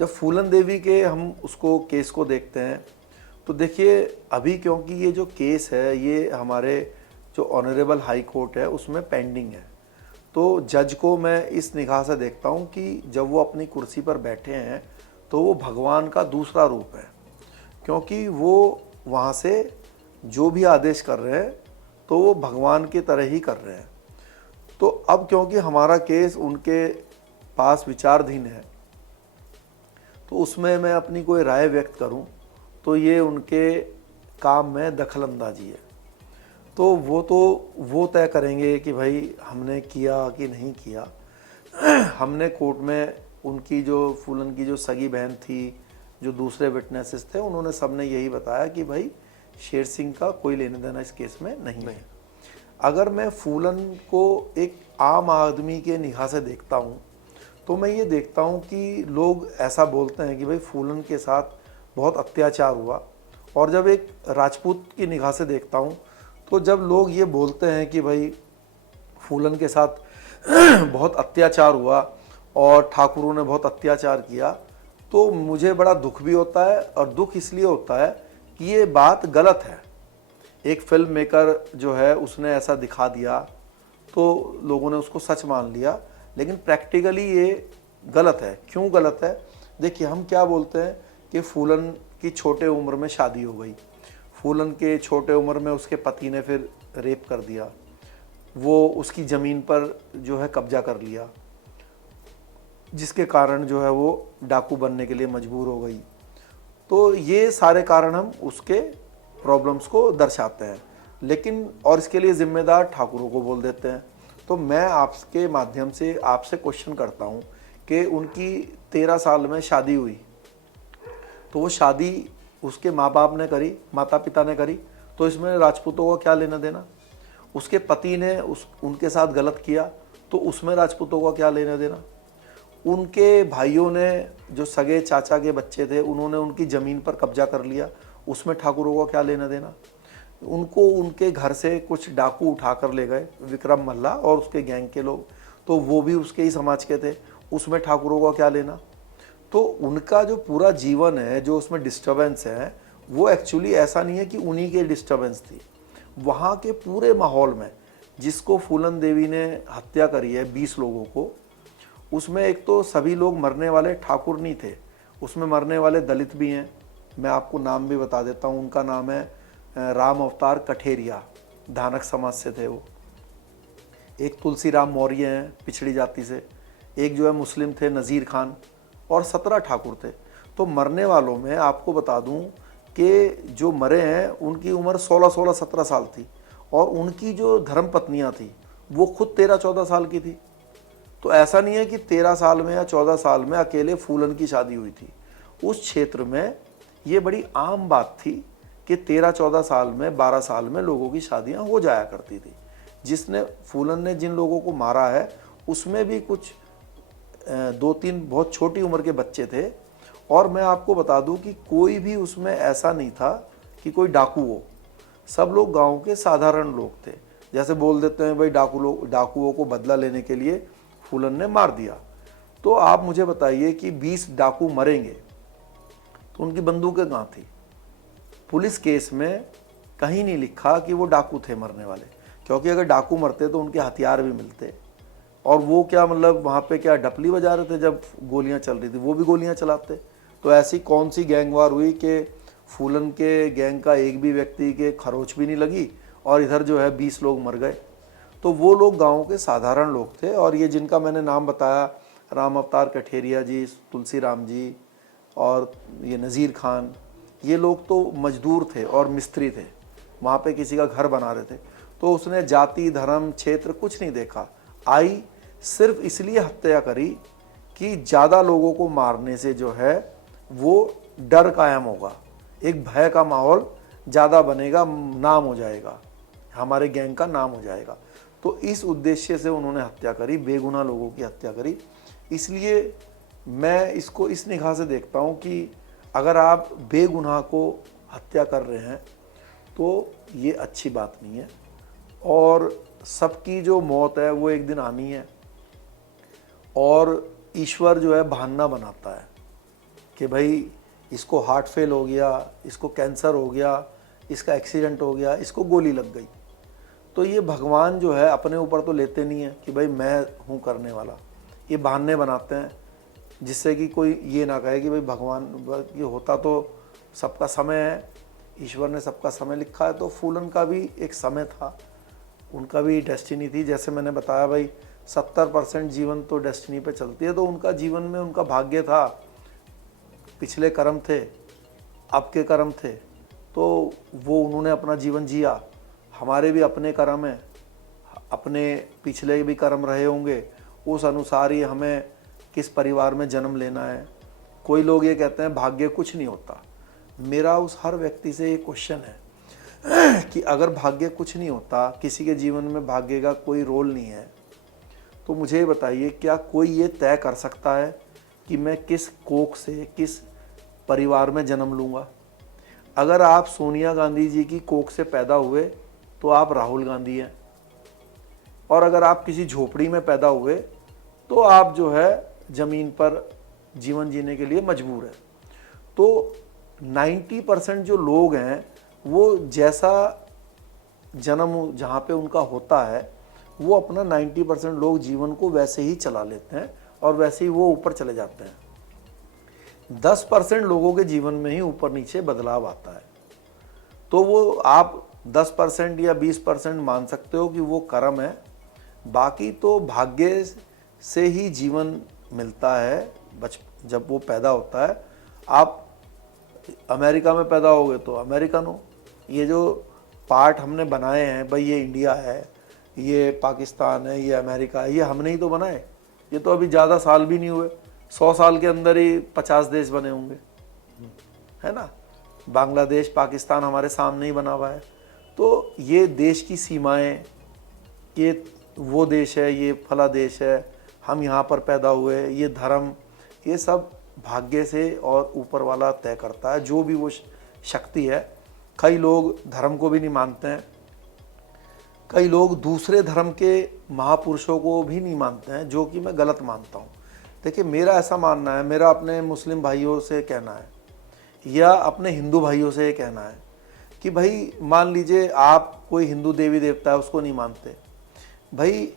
जब फूलन देवी के हम उसको केस को देखते हैं तो देखिए, अभी क्योंकि ये जो केस है ये हमारे जो ऑनरेबल हाई कोर्ट है उसमें पेंडिंग है, तो जज को मैं इस निगाह से देखता हूँ कि जब वो अपनी कुर्सी पर बैठे हैं तो वो भगवान का दूसरा रूप है, क्योंकि वो वहाँ से जो भी आदेश कर रहे हैं तो वो भगवान की तरह ही कर रहे हैं। तो अब क्योंकि हमारा केस उनके पास विचाराधीन है, तो उसमें मैं अपनी कोई राय व्यक्त करूं तो ये उनके काम में दखल अंदाजी है। तो वो तय करेंगे कि भाई हमने किया कि नहीं किया। हमने कोर्ट में उनकी जो फूलन की जो सगी बहन थी, जो दूसरे विटनेसेस थे, उन्होंने सबने यही बताया कि भाई शेर सिंह का कोई लेना देना इस केस में नहीं है। अगर मैं फूलन को एक आम आदमी के निगाह से देखता हूँ तो मैं ये देखता हूँ कि लोग ऐसा बोलते हैं कि भाई फूलन के साथ बहुत अत्याचार हुआ, और जब एक राजपूत की निगाह से देखता हूँ तो जब लोग ये बोलते हैं कि भाई फूलन के साथ बहुत अत्याचार हुआ और ठाकुरों ने बहुत अत्याचार किया, तो मुझे बड़ा दुख भी होता है। और दुख इसलिए होता है कि ये बात गलत है। एक फिल्म मेकर जो है उसने ऐसा दिखा दिया तो लोगों ने उसको सच मान लिया, लेकिन प्रैक्टिकली ये गलत है। क्यों गलत है? देखिए, हम क्या बोलते हैं कि फूलन की छोटे उम्र में शादी हो गई, फूलन के छोटे उम्र में उसके पति ने फिर रेप कर दिया, वो उसकी ज़मीन पर जो है कब्जा कर लिया, जिसके कारण जो है वो डाकू बनने के लिए मजबूर हो गई। तो ये सारे कारण हम उसके प्रॉब्लम्स को दर्शाते हैं, लेकिन और इसके लिए जिम्मेदार ठाकुरों को बोल देते हैं। तो मैं आपके माध्यम से आपसे क्वेश्चन करता हूँ कि उनकी 13 साल में शादी हुई, तो वो शादी उसके माँ बाप ने करी, माता पिता ने करी, तो इसमें राजपूतों को क्या लेना देना? उसके पति ने उनके साथ गलत किया तो उसमें राजपूतों का क्या लेना देना? उनके भाइयों ने, जो सगे चाचा के बच्चे थे, उन्होंने उनकी ज़मीन पर कब्जा कर लिया, उसमें ठाकुरों का क्या लेना देना? उनको उनके घर से कुछ डाकू उठा कर ले गए, विक्रम मल्ला और उसके गैंग के लोग, तो वो भी उसके ही समाज के थे, उसमें ठाकुरों का क्या लेना। तो उनका जो पूरा जीवन है, जो उसमें डिस्टरबेंस है, वो एक्चुअली ऐसा नहीं है कि उन्हीं के डिस्टरबेंस थी, वहाँ के पूरे माहौल में। जिसको फूलन देवी ने हत्या करी है 20 लोगों को, उसमें एक तो सभी लोग मरने वाले ठाकुर नहीं थे, उसमें मरने वाले दलित भी हैं। मैं आपको नाम भी बता देता हूँ, उनका नाम है राम अवतार कठेरिया, धानक समाज से थे वो। एक तुलसी राम मौर्य हैं पिछड़ी जाति से, एक जो है मुस्लिम थे नज़ीर खान, और 17 ठाकुर थे। तो मरने वालों में आपको बता दूं कि जो मरे हैं उनकी उम्र 16-16, 17 साल थी, और उनकी जो धर्म पत्नियां थी वो खुद 13-14 साल की थी। तो ऐसा नहीं है कि 13 साल में या 14 साल में अकेले फूलन की शादी हुई थी। उस क्षेत्र में ये बड़ी आम बात थी कि 13-14 साल में, 12 साल में लोगों की शादियां हो जाया करती थी। जिसने फूलन ने जिन लोगों को मारा है उसमें भी कुछ 2-3 बहुत छोटी उम्र के बच्चे थे। और मैं आपको बता दूं कि कोई भी उसमें ऐसा नहीं था कि कोई डाकू हो, सब लोग गांव के साधारण लोग थे। जैसे बोल देते हैं भाई डाकुओं को बदला लेने के लिए फूलन ने मार दिया। तो आप मुझे बताइए कि 20 डाकू मरेंगे तो उनकी बंदूकें कहाँ थी? पुलिस केस में कहीं नहीं लिखा कि वो डाकू थे मरने वाले, क्योंकि अगर डाकू मरते तो उनके हथियार भी मिलते। और वो क्या मतलब वहाँ पे क्या डपली बजा रहे थे जब गोलियाँ चल रही थी? वो भी गोलियाँ चलाते। तो ऐसी कौन सी गैंगवार हुई कि फूलन के गैंग का एक भी व्यक्ति के खरोच भी नहीं लगी और इधर जो है 20 लोग मर गए? तो वो लोग गाँव के साधारण लोग थे। और ये जिनका मैंने नाम बताया, राम अवतार कठेरिया जी, तुलसी राम जी और ये नज़ीर खान, ये लोग तो मजदूर थे और मिस्त्री थे, वहाँ पे किसी का घर बना रहे थे। तो उसने जाति, धर्म, क्षेत्र कुछ नहीं देखा, आई सिर्फ इसलिए हत्या करी कि ज़्यादा लोगों को मारने से जो है वो डर कायम होगा, एक भय का माहौल ज़्यादा बनेगा, नाम हो जाएगा, हमारे गैंग का नाम हो जाएगा। तो इस उद्देश्य से उन्होंने हत्या करी, बेगुनाह लोगों की हत्या करी। इसलिए मैं इसको इस निगाह से देखता हूँ कि अगर आप बेगुनाह को हत्या कर रहे हैं तो ये अच्छी बात नहीं है। और सबकी जो मौत है वो एक दिन आनी है, और ईश्वर जो है बहाना बनाता है कि भाई इसको हार्ट फेल हो गया, इसको कैंसर हो गया, इसका एक्सीडेंट हो गया, इसको गोली लग गई। तो ये भगवान जो है अपने ऊपर तो लेते नहीं है कि भाई मैं हूँ करने वाला, ये बहाने बनाते हैं जिससे कि कोई ये ना कहे कि भाई भगवान, ये होता तो सबका समय है, ईश्वर ने सबका समय लिखा है। तो फूलन का भी एक समय था, उनका भी डेस्टिनी थी। जैसे मैंने बताया भाई 70% जीवन तो डेस्टिनी पे चलती है, तो उनका जीवन में उनका भाग्य था, पिछले कर्म थे, अब के कर्म थे, तो वो उन्होंने अपना जीवन जिया। हमारे भी अपने कर्म हैं, अपने पिछले भी कर्म रहे होंगे, उस अनुसार ही हमें किस परिवार में जन्म लेना है। कोई लोग ये कहते हैं भाग्य कुछ नहीं होता। मेरा उस हर व्यक्ति से ये क्वेश्चन है कि अगर भाग्य कुछ नहीं होता, किसी के जीवन में भाग्य का कोई रोल नहीं है, तो मुझे ये बताइए क्या कोई ये तय कर सकता है कि मैं किस कोख से, किस परिवार में जन्म लूँगा? अगर आप सोनिया गांधी जी की कोख से पैदा हुए तो आप राहुल गांधी हैं, और अगर आप किसी झोपड़ी में पैदा हुए तो आप जो है ज़मीन पर जीवन जीने के लिए मजबूर है। तो 90% जो लोग हैं वो जैसा जन्म जहाँ पे उनका होता है, वो अपना 90% लोग जीवन को वैसे ही चला लेते हैं और वैसे ही वो ऊपर चले जाते हैं। 10% लोगों के जीवन में ही ऊपर नीचे बदलाव आता है। तो वो आप 10% या 20% मान सकते हो कि वो कर्म है, बाकी तो भाग्य से ही जीवन मिलता है। जब वो पैदा होता है, आप अमेरिका में पैदा होगे तो अमेरिकन हो। ये जो पार्ट हमने बनाए हैं भाई, ये इंडिया है, ये पाकिस्तान है, ये अमेरिका है, ये हमने ही तो बनाए। ये तो अभी ज़्यादा साल भी नहीं हुए, 100 साल के अंदर ही 50 देश बने होंगे, है ना। बांग्लादेश, पाकिस्तान हमारे सामने ही बना हुआ है। तो ये देश की सीमाएं, ये वो देश है, ये फला देश है, हम यहाँ पर पैदा हुए, ये धर्म, ये सब भाग्य से और ऊपर वाला तय करता है, जो भी वो शक्ति है। कई लोग धर्म को भी नहीं मानते हैं, कई लोग दूसरे धर्म के महापुरुषों को भी नहीं मानते हैं, जो कि मैं गलत मानता हूँ। देखिए, मेरा ऐसा मानना है, मेरा अपने मुस्लिम भाइयों से कहना है या अपने हिंदू भाइयों से ये कहना है कि भाई मान लीजिए आप कोई हिंदू देवी देवता है उसको नहीं मानते, भाई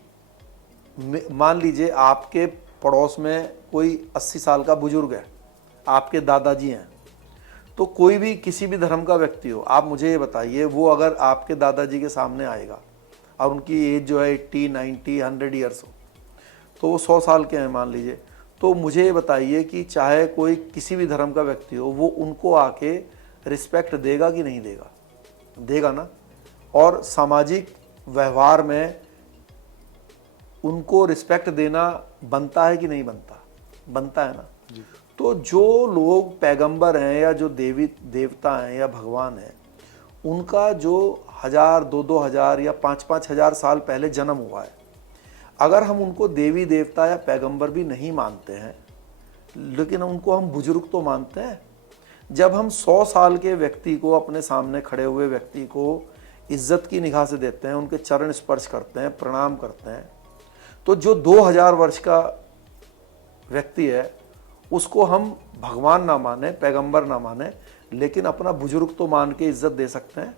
मान लीजिए आपके पड़ोस में कोई 80 साल का बुजुर्ग है, आपके दादाजी हैं, तो कोई भी किसी भी धर्म का व्यक्ति हो, आप मुझे ये बताइए, वो अगर आपके दादाजी के सामने आएगा और उनकी एज जो है 80, 90, 100 ईयर्स हो, तो वो 100 साल के हैं मान लीजिए, तो मुझे ये बताइए कि चाहे कोई किसी भी धर्म का व्यक्ति हो, वो उनको आके रिस्पेक्ट देगा कि नहीं देगा? देगा ना। और सामाजिक व्यवहार में उनको रिस्पेक्ट देना बनता है कि नहीं बनता? बनता है ना। तो जो लोग पैगंबर हैं या जो देवी देवता हैं या भगवान हैं, उनका जो 1000, 2-2 या 5-5 हजार साल पहले जन्म हुआ है, अगर हम उनको देवी देवता या पैगंबर भी नहीं मानते हैं, लेकिन उनको हम बुजुर्ग तो मानते हैं। जब हम 100 साल के व्यक्ति को, अपने सामने खड़े हुए व्यक्ति को इज्जत की निगाह से देखते हैं, उनके चरण स्पर्श करते हैं, प्रणाम करते हैं, तो जो 2000 वर्ष का व्यक्ति है उसको हम भगवान ना माने, पैगंबर ना माने, लेकिन अपना बुजुर्ग तो मान के इज्जत दे सकते हैं।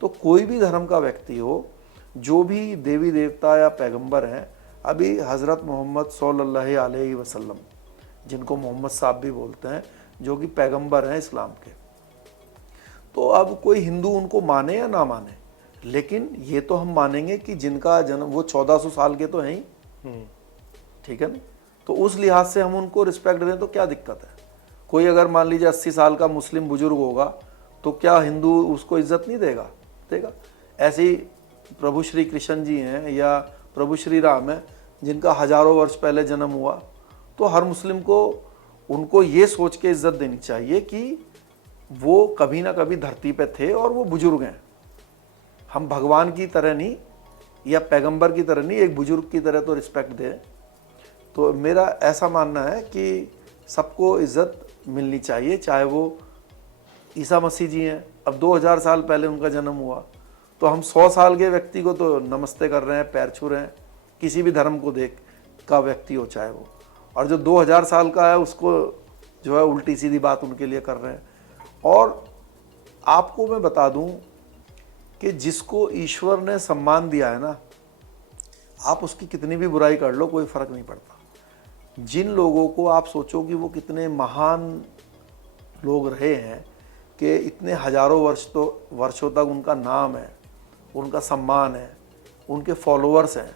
तो कोई भी धर्म का व्यक्ति हो, जो भी देवी देवता या पैगंबर हैं, अभी हज़रत मोहम्मद सल्लल्लाहु अलैहि वसल्लम, जिनको मोहम्मद साहब भी बोलते हैं, जो कि पैगंबर हैं इस्लाम के, तो अब कोई हिंदू उनको माने या ना माने, लेकिन ये तो हम मानेंगे कि जिनका जन्म, वो 1400 साल के तो हैं ही, ठीक है ना। तो उस लिहाज से हम उनको रिस्पेक्ट दें तो क्या दिक्कत है? कोई अगर मान लीजिए 80 साल का मुस्लिम बुजुर्ग होगा, तो क्या हिंदू उसको इज्जत नहीं देगा? देगा। ऐसे ही प्रभु श्री कृष्ण जी हैं या प्रभु श्री राम हैं, जिनका हजारों वर्ष पहले जन्म हुआ, तो हर मुस्लिम को उनको ये सोच के इज्जत देनी चाहिए कि वो कभी ना कभी धरती पे थे और वो बुजुर्ग हैं। हम भगवान की तरह नहीं या पैगंबर की तरह नहीं, एक बुजुर्ग की तरह तो रिस्पेक्ट दें। तो मेरा ऐसा मानना है कि सबको इज्जत मिलनी चाहिए, चाहे वो ईसा मसीह जी हैं, अब 2000 साल पहले उनका जन्म हुआ, तो हम 100 साल के व्यक्ति को तो नमस्ते कर रहे हैं, पैर छू रहे हैं, किसी भी धर्म को देख का व्यक्ति हो चाहे वो, और जो 2000 साल का है उसको जो है उल्टी सीधी बात उनके लिए कर रहे हैं। और आपको मैं बता दूं कि जिसको ईश्वर ने सम्मान दिया है ना, आप उसकी कितनी भी बुराई कर लो, कोई फर्क नहीं पड़ता। जिन लोगों को आप सोचो कि वो कितने महान लोग रहे हैं कि इतने हजारों वर्षों तक उनका नाम है, उनका सम्मान है, उनके फॉलोअर्स हैं,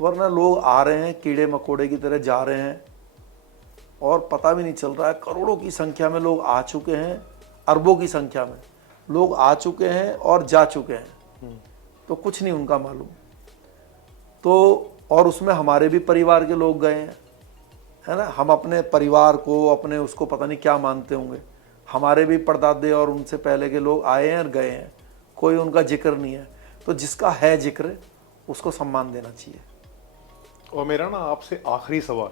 वरना लोग आ रहे हैं कीड़े मकोड़े की तरह जा रहे हैं और पता भी नहीं चल रहा है। करोड़ों की संख्या में लोग आ चुके हैं, अरबों की संख्या में लोग आ चुके हैं और जा चुके हैं, तो कुछ नहीं उनका मालूम। तो और उसमें हमारे भी परिवार के लोग गए हैं, है ना। हम अपने परिवार को, अपने उसको पता नहीं क्या मानते होंगे। हमारे भी परदादे और उनसे पहले के लोग आए हैं और गए हैं, कोई उनका जिक्र नहीं है। तो जिसका है जिक्र, उसको सम्मान देना चाहिए। और मेरा ना आपसे आखिरी सवाल,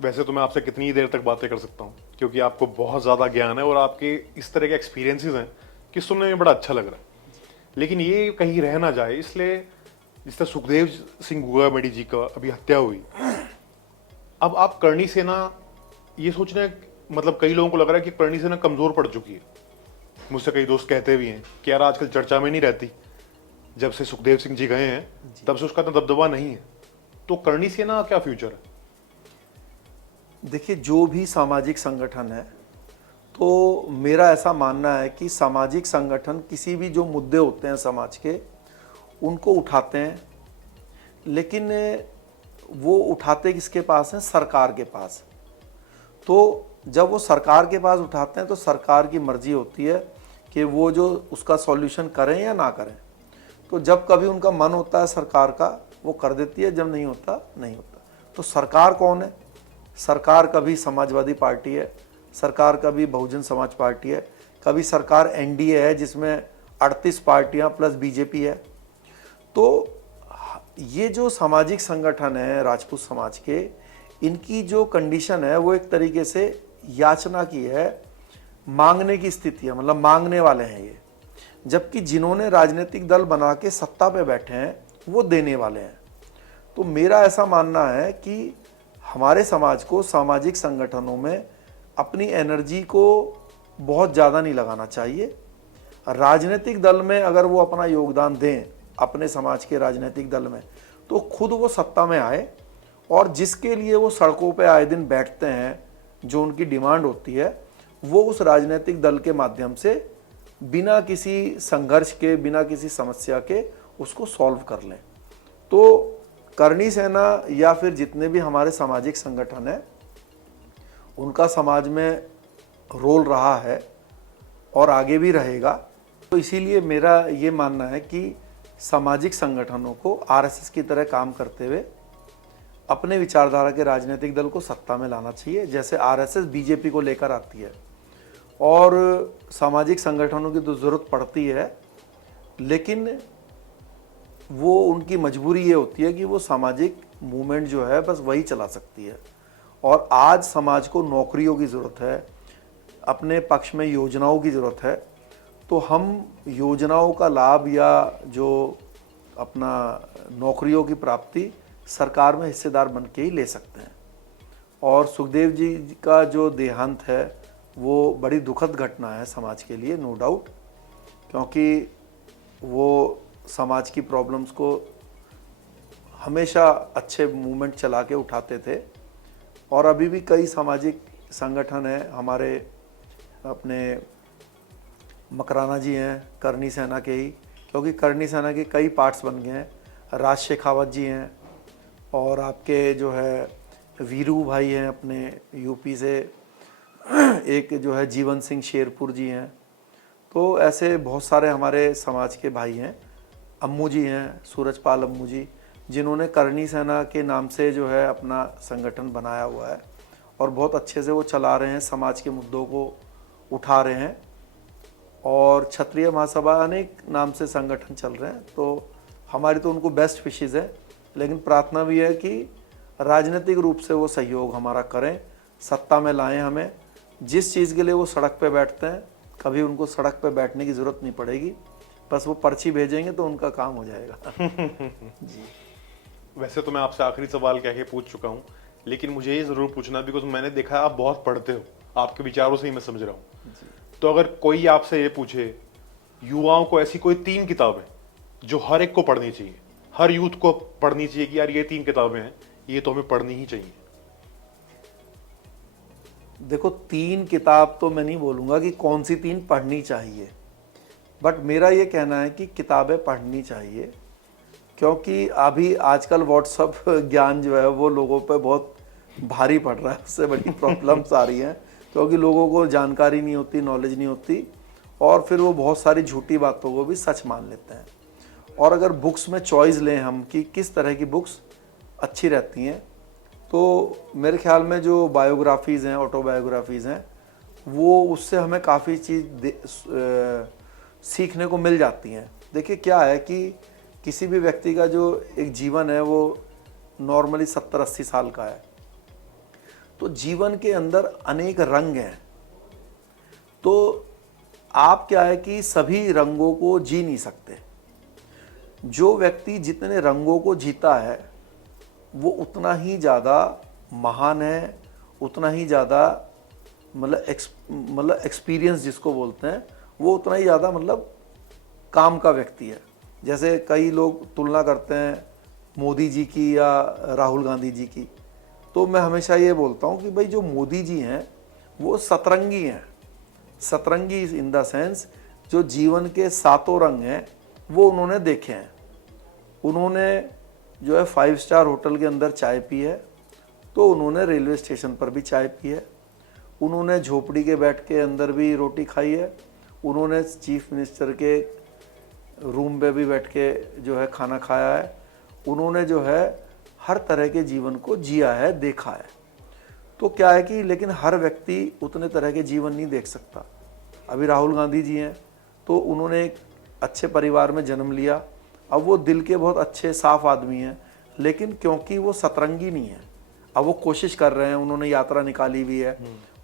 वैसे तो मैं आपसे कितनी ही देर तक बातें कर सकता हूँ, क्योंकि आपको बहुत ज़्यादा ज्ञान है और आपके इस तरह के एक्सपीरियंसेस हैं कि सुनने में बड़ा अच्छा लग रहा है, लेकिन ये कहीं रह ना जाए, इसलिए जिस तरह सुखदेव सिंह गुगामेडी जी का अभी हत्या हुई, अब आप करणी सेना, ये सोचना, मतलब कई लोगों को लग रहा है कि करणी सेना कमज़ोर पड़ चुकी है। मुझसे कई दोस्त कहते भी हैं कि यार आजकल चर्चा में नहीं रहती, जब से सुखदेव सिंह जी गए हैं तब से उसका तो दबदबा नहीं है। तो करणी सेना क्या फ्यूचर है? देखिए, जो भी सामाजिक संगठन है, तो मेरा ऐसा मानना है कि सामाजिक संगठन किसी भी जो मुद्दे होते हैं समाज के, उनको उठाते हैं, लेकिन वो उठाते किसके पास हैं? सरकार के पास। तो जब वो सरकार के पास उठाते हैं तो सरकार की मर्जी होती है कि वो जो उसका सॉल्यूशन करें या ना करें। तो जब कभी उनका मन होता है सरकार का, वो कर देती है, जब नहीं होता नहीं होता। तो सरकार कौन है? सरकार कभी समाजवादी पार्टी है, सरकार कभी बहुजन समाज पार्टी है, कभी सरकार एनडीए है जिसमें 38 पार्टियां प्लस बीजेपी है। तो ये जो सामाजिक संगठन है राजपूत समाज के, इनकी जो कंडीशन है वो एक तरीके से याचना की है मांगने की स्थिति है, मतलब मांगने वाले हैं ये। जबकि जिन्होंने राजनीतिक दल बना के सत्ता पे बैठे हैं वो देने वाले हैं। तो मेरा ऐसा मानना है कि हमारे समाज को सामाजिक संगठनों में अपनी एनर्जी को बहुत ज़्यादा नहीं लगाना चाहिए। राजनीतिक दल में अगर वो अपना योगदान दें, अपने समाज के राजनीतिक दल में, तो खुद वो सत्ता में आए और जिसके लिए वो सड़कों पे आए दिन बैठते हैं, जो उनकी डिमांड होती है, वो उस राजनीतिक दल के माध्यम से बिना किसी संघर्ष के, बिना किसी समस्या के उसको सॉल्व कर लें। तो करणी सेना या फिर जितने भी हमारे सामाजिक संगठन हैं, उनका समाज में रोल रहा है और आगे भी रहेगा। तो इसीलिए मेरा ये मानना है कि सामाजिक संगठनों को आरएसएस की तरह काम करते हुए अपने विचारधारा के राजनीतिक दल को सत्ता में लाना चाहिए, जैसे आरएसएस बीजेपी को लेकर आती है। और सामाजिक संगठनों की तो ज़रूरत पड़ती है, लेकिन वो उनकी मजबूरी ये होती है कि वो सामाजिक मूवमेंट जो है बस वही चला सकती है। और आज समाज को नौकरियों की ज़रूरत है, अपने पक्ष में योजनाओं की ज़रूरत है। तो हम योजनाओं का लाभ या जो अपना नौकरियों की प्राप्ति सरकार में हिस्सेदार बन के ही ले सकते हैं। और सुखदेव जी का जो देहांत है वो बड़ी दुखद घटना है समाज के लिए, नो डाउट, क्योंकि वो समाज की प्रॉब्लम्स को हमेशा अच्छे मूवमेंट चला के उठाते थे। और अभी भी कई सामाजिक संगठन हैं हमारे, अपने मकराना जी हैं करणी सेना के ही, क्योंकि करणी सेना के कई पार्ट्स बन गए हैं। राज शेखावत जी हैं, और आपके जो है वीरू भाई हैं अपने यूपी से, एक जो है जीवन सिंह शेरपुर जी हैं। तो ऐसे बहुत सारे हमारे समाज के भाई हैं। अम्मू जी हैं, सूरजपाल अम्मू जी, जिन्होंने करणी सेना के नाम से जो है अपना संगठन बनाया हुआ है और बहुत अच्छे से वो चला रहे हैं, समाज के मुद्दों को उठा रहे हैं। और क्षत्रिय महासभा अनेक नाम से संगठन चल रहे हैं। तो हमारी तो उनको बेस्ट विशेज़ है, लेकिन प्रार्थना भी है कि राजनीतिक रूप से वो सहयोग हमारा करें, सत्ता में लाएं हमें। जिस चीज़ के लिए वो सड़क पे बैठते हैं, कभी उनको सड़क पे बैठने की ज़रूरत नहीं पड़ेगी, बस वो पर्ची भेजेंगे तो उनका काम हो जाएगा। जी। वैसे तो मैं आपसे आखिरी सवाल कह के पूछ चुका हूँ, लेकिन मुझे ये जरूर पूछना, बिकॉज मैंने देखा है आप बहुत पढ़ते हो, आपके विचारों से ही मैं समझ रहा हूँ। तो अगर कोई आपसे ये पूछे, युवाओं को ऐसी कोई 3 किताबें जो हर एक को पढ़नी चाहिए, हर यूथ को पढ़नी चाहिए कि यार ये 3 किताबें हैं, ये तो हमें पढ़नी ही चाहिए। देखो 3 किताब तो मैं नहीं बोलूँगा कि कौन सी 3 पढ़नी चाहिए, बट मेरा ये कहना है कि किताबें पढ़नी चाहिए, क्योंकि अभी आजकल व्हाट्सअप ज्ञान जो है वो लोगों पे बहुत भारी पड़ रहा है, उससे बड़ी प्रॉब्लम्स आ रही हैं, क्योंकि लोगों को जानकारी नहीं होती, नॉलेज नहीं होती, और फिर वो बहुत सारी झूठी बातों को भी सच मान लेते हैं। और अगर बुक्स में चॉइस लें हम कि किस तरह की बुक्स अच्छी रहती हैं, तो मेरे ख्याल में जो बायोग्राफीज़ हैं, ऑटोबायोग्राफीज़ हैं, वो उससे हमें काफ़ी चीज़ सीखने को मिल जाती हैं। देखिए क्या है कि किसी भी व्यक्ति का जो एक जीवन है वो नॉर्मली 70-80 साल का है, तो जीवन के अंदर अनेक रंग हैं। तो आप क्या है कि सभी रंगों को जी नहीं सकते। जो व्यक्ति जितने रंगों को जीता है वो उतना ही ज़्यादा महान है, उतना ही ज़्यादा मतलब एक्सपीरियंस जिसको बोलते हैं, वो उतना ही ज़्यादा मतलब काम का व्यक्ति है। जैसे कई लोग तुलना करते हैं मोदी जी की या राहुल गांधी जी की, तो मैं हमेशा ये बोलता हूँ कि भाई जो मोदी जी हैं वो सतरंगी हैं। सतरंगी इन द सेंस जो जीवन के 7 रंग हैं वो उन्होंने देखे हैं। उन्होंने जो है 5 स्टार होटल के अंदर चाय पी है, तो उन्होंने रेलवे स्टेशन पर भी चाय पी है, उन्होंने झोपड़ी के बैठ के अंदर भी रोटी खाई है, उन्होंने चीफ मिनिस्टर के रूम पे भी बैठ के जो है खाना खाया है, उन्होंने जो है हर तरह के जीवन को जिया है, देखा है। तो क्या है कि लेकिन हर व्यक्ति उतने तरह के जीवन नहीं देख सकता। अभी राहुल गांधी जी हैं, तो उन्होंने एक अच्छे परिवार में जन्म लिया, अब वो दिल के बहुत अच्छे साफ आदमी हैं, लेकिन क्योंकि वो सतरंगी नहीं है, अब वो कोशिश कर रहे हैं, उन्होंने यात्रा निकाली हुई है,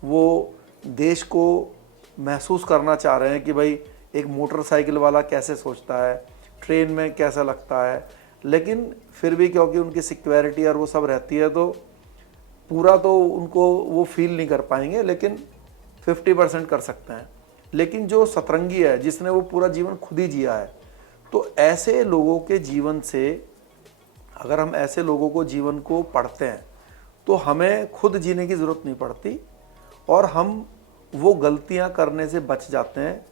वो देश को महसूस करना चाह रहे हैं कि भाई एक मोटरसाइकिल वाला कैसे सोचता है, ट्रेन में कैसा लगता है, लेकिन फिर भी क्योंकि उनकी सिक्योरिटी और वो सब रहती है तो पूरा तो उनको वो फील नहीं कर पाएंगे, लेकिन 50% कर सकते हैं। लेकिन जो सतरंगी है, जिसने वो पूरा जीवन खुद ही जिया है, तो ऐसे लोगों के जीवन से अगर हम ऐसे लोगों को जीवन को पढ़ते हैं तो हमें खुद जीने की ज़रूरत नहीं पड़ती और हम वो गलतियां करने से बच जाते हैं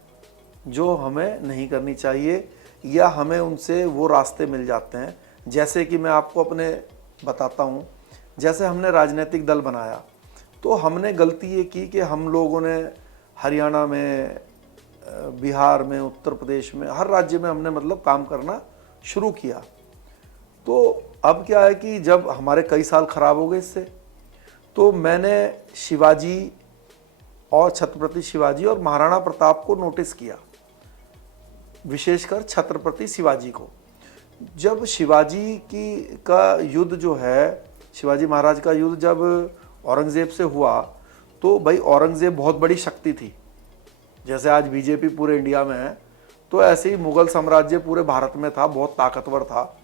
जो हमें नहीं करनी चाहिए, या हमें उनसे वो रास्ते मिल जाते हैं। जैसे कि मैं आपको अपने बताता हूँ, जैसे हमने राजनीतिक दल बनाया तो हमने गलती ये की कि हम लोगों ने हरियाणा में, बिहार में, उत्तर प्रदेश में, हर राज्य में हमने मतलब काम करना शुरू किया। तो अब क्या है कि जब हमारे कई साल खराब हो गए इससे, तो मैंने शिवाजी और छत्रपति शिवाजी और महाराणा प्रताप को नोटिस किया, विशेषकर छत्रपति शिवाजी को। जब शिवाजी का युद्ध जो है, शिवाजी महाराज का युद्ध जब औरंगजेब से हुआ तो भाई औरंगजेब बहुत बड़ी शक्ति थी। जैसे आज बीजेपी पूरे इंडिया में है, तो ऐसे ही मुगल साम्राज्य पूरे भारत में था, बहुत ताकतवर था।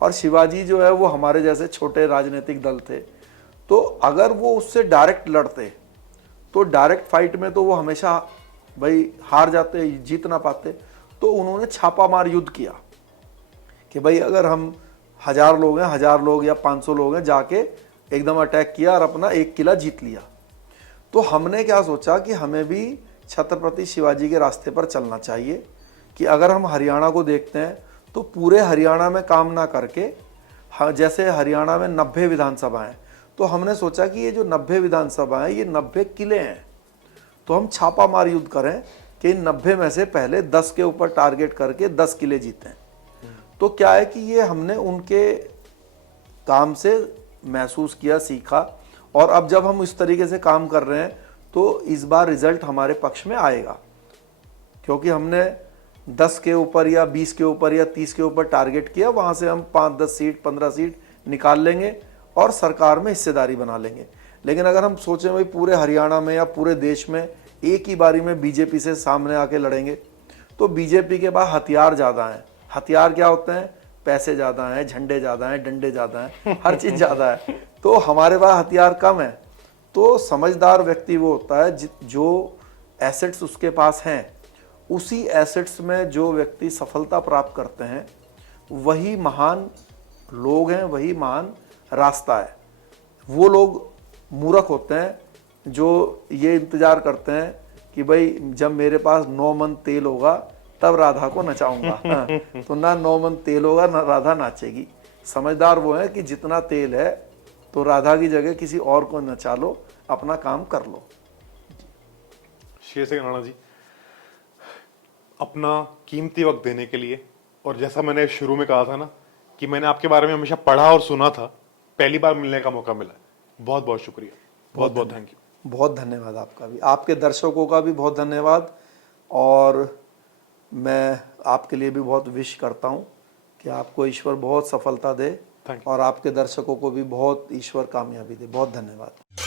और शिवाजी जो है वो हमारे जैसे छोटे राजनीतिक दल थे। तो अगर वो उससे डायरेक्ट लड़ते तो डायरेक्ट फाइट में तो वो हमेशा भाई हार जाते, जीत ना पाते। तो उन्होंने छापामार युद्ध किया कि भाई अगर हम 1000 लोग हैं, 1000 लोग या 500 लोग हैं, जाके एकदम अटैक किया और अपना एक किला जीत लिया। तो हमने क्या सोचा कि हमें भी छत्रपति शिवाजी के रास्ते पर चलना चाहिए कि अगर हम हरियाणा को देखते हैं तो पूरे हरियाणा में काम ना करके, जैसे हरियाणा में 90 विधानसभाएं, तो हमने सोचा कि ये जो 90 विधानसभाएं, ये 90 किले हैं, तो हम छापामार युद्ध करें कि इन 90 में से पहले 10 के ऊपर टारगेट करके 10 किले जीतें। तो क्या है कि ये हमने उनके काम से महसूस किया, सीखा, और अब जब हम इस तरीके से काम कर रहे हैं तो इस बार रिजल्ट हमारे पक्ष में आएगा, क्योंकि हमने 10 के ऊपर या 20 के ऊपर या 30 के ऊपर टारगेट किया। वहां से हम 5-10 सीट, 15 सीट निकाल लेंगे और सरकार में हिस्सेदारी बना लेंगे। लेकिन अगर हम सोचें भाई पूरे हरियाणा में या पूरे देश में एक ही बारी में बीजेपी से सामने आके लड़ेंगे, तो बीजेपी के पास हथियार ज़्यादा हैं। हथियार क्या होते हैं? पैसे ज़्यादा हैं, झंडे ज़्यादा हैं, डंडे ज़्यादा हैं, हर चीज़ ज़्यादा है। तो हमारे पास हथियार कम है। तो समझदार व्यक्ति वो होता है जो एसेट्स उसके पास हैं, उसी एसेट्स में जो व्यक्ति सफलता प्राप्त करते हैं, वही महान लोग हैं, वही महान रास्ता है। वो लोग मूर्ख होते हैं जो ये इंतजार करते हैं कि भाई जब मेरे पास 9 मन तेल होगा तब राधा को नचाऊंगा। हाँ, तो ना 9 मन तेल होगा ना राधा नाचेगी। समझदार वो है कि जितना तेल है तो राधा की जगह किसी और को नचा लो, अपना काम कर लो। शेर सिंह राणा जी, अपना कीमती वक्त देने के लिए, और जैसा मैंने शुरू में कहा था ना कि मैंने आपके बारे में हमेशा पढ़ा और सुना था, पहली बार मिलने का मौका मिला। बहुत बहुत शुक्रिया, बहुत बहुत थैंक यू। बहुत धन्यवाद आपका भी, आपके दर्शकों का भी बहुत धन्यवाद, और मैं आपके लिए भी बहुत विश करता हूँ कि आपको ईश्वर बहुत सफलता दे और आपके दर्शकों को भी बहुत ईश्वर कामयाबी दे। बहुत धन्यवाद।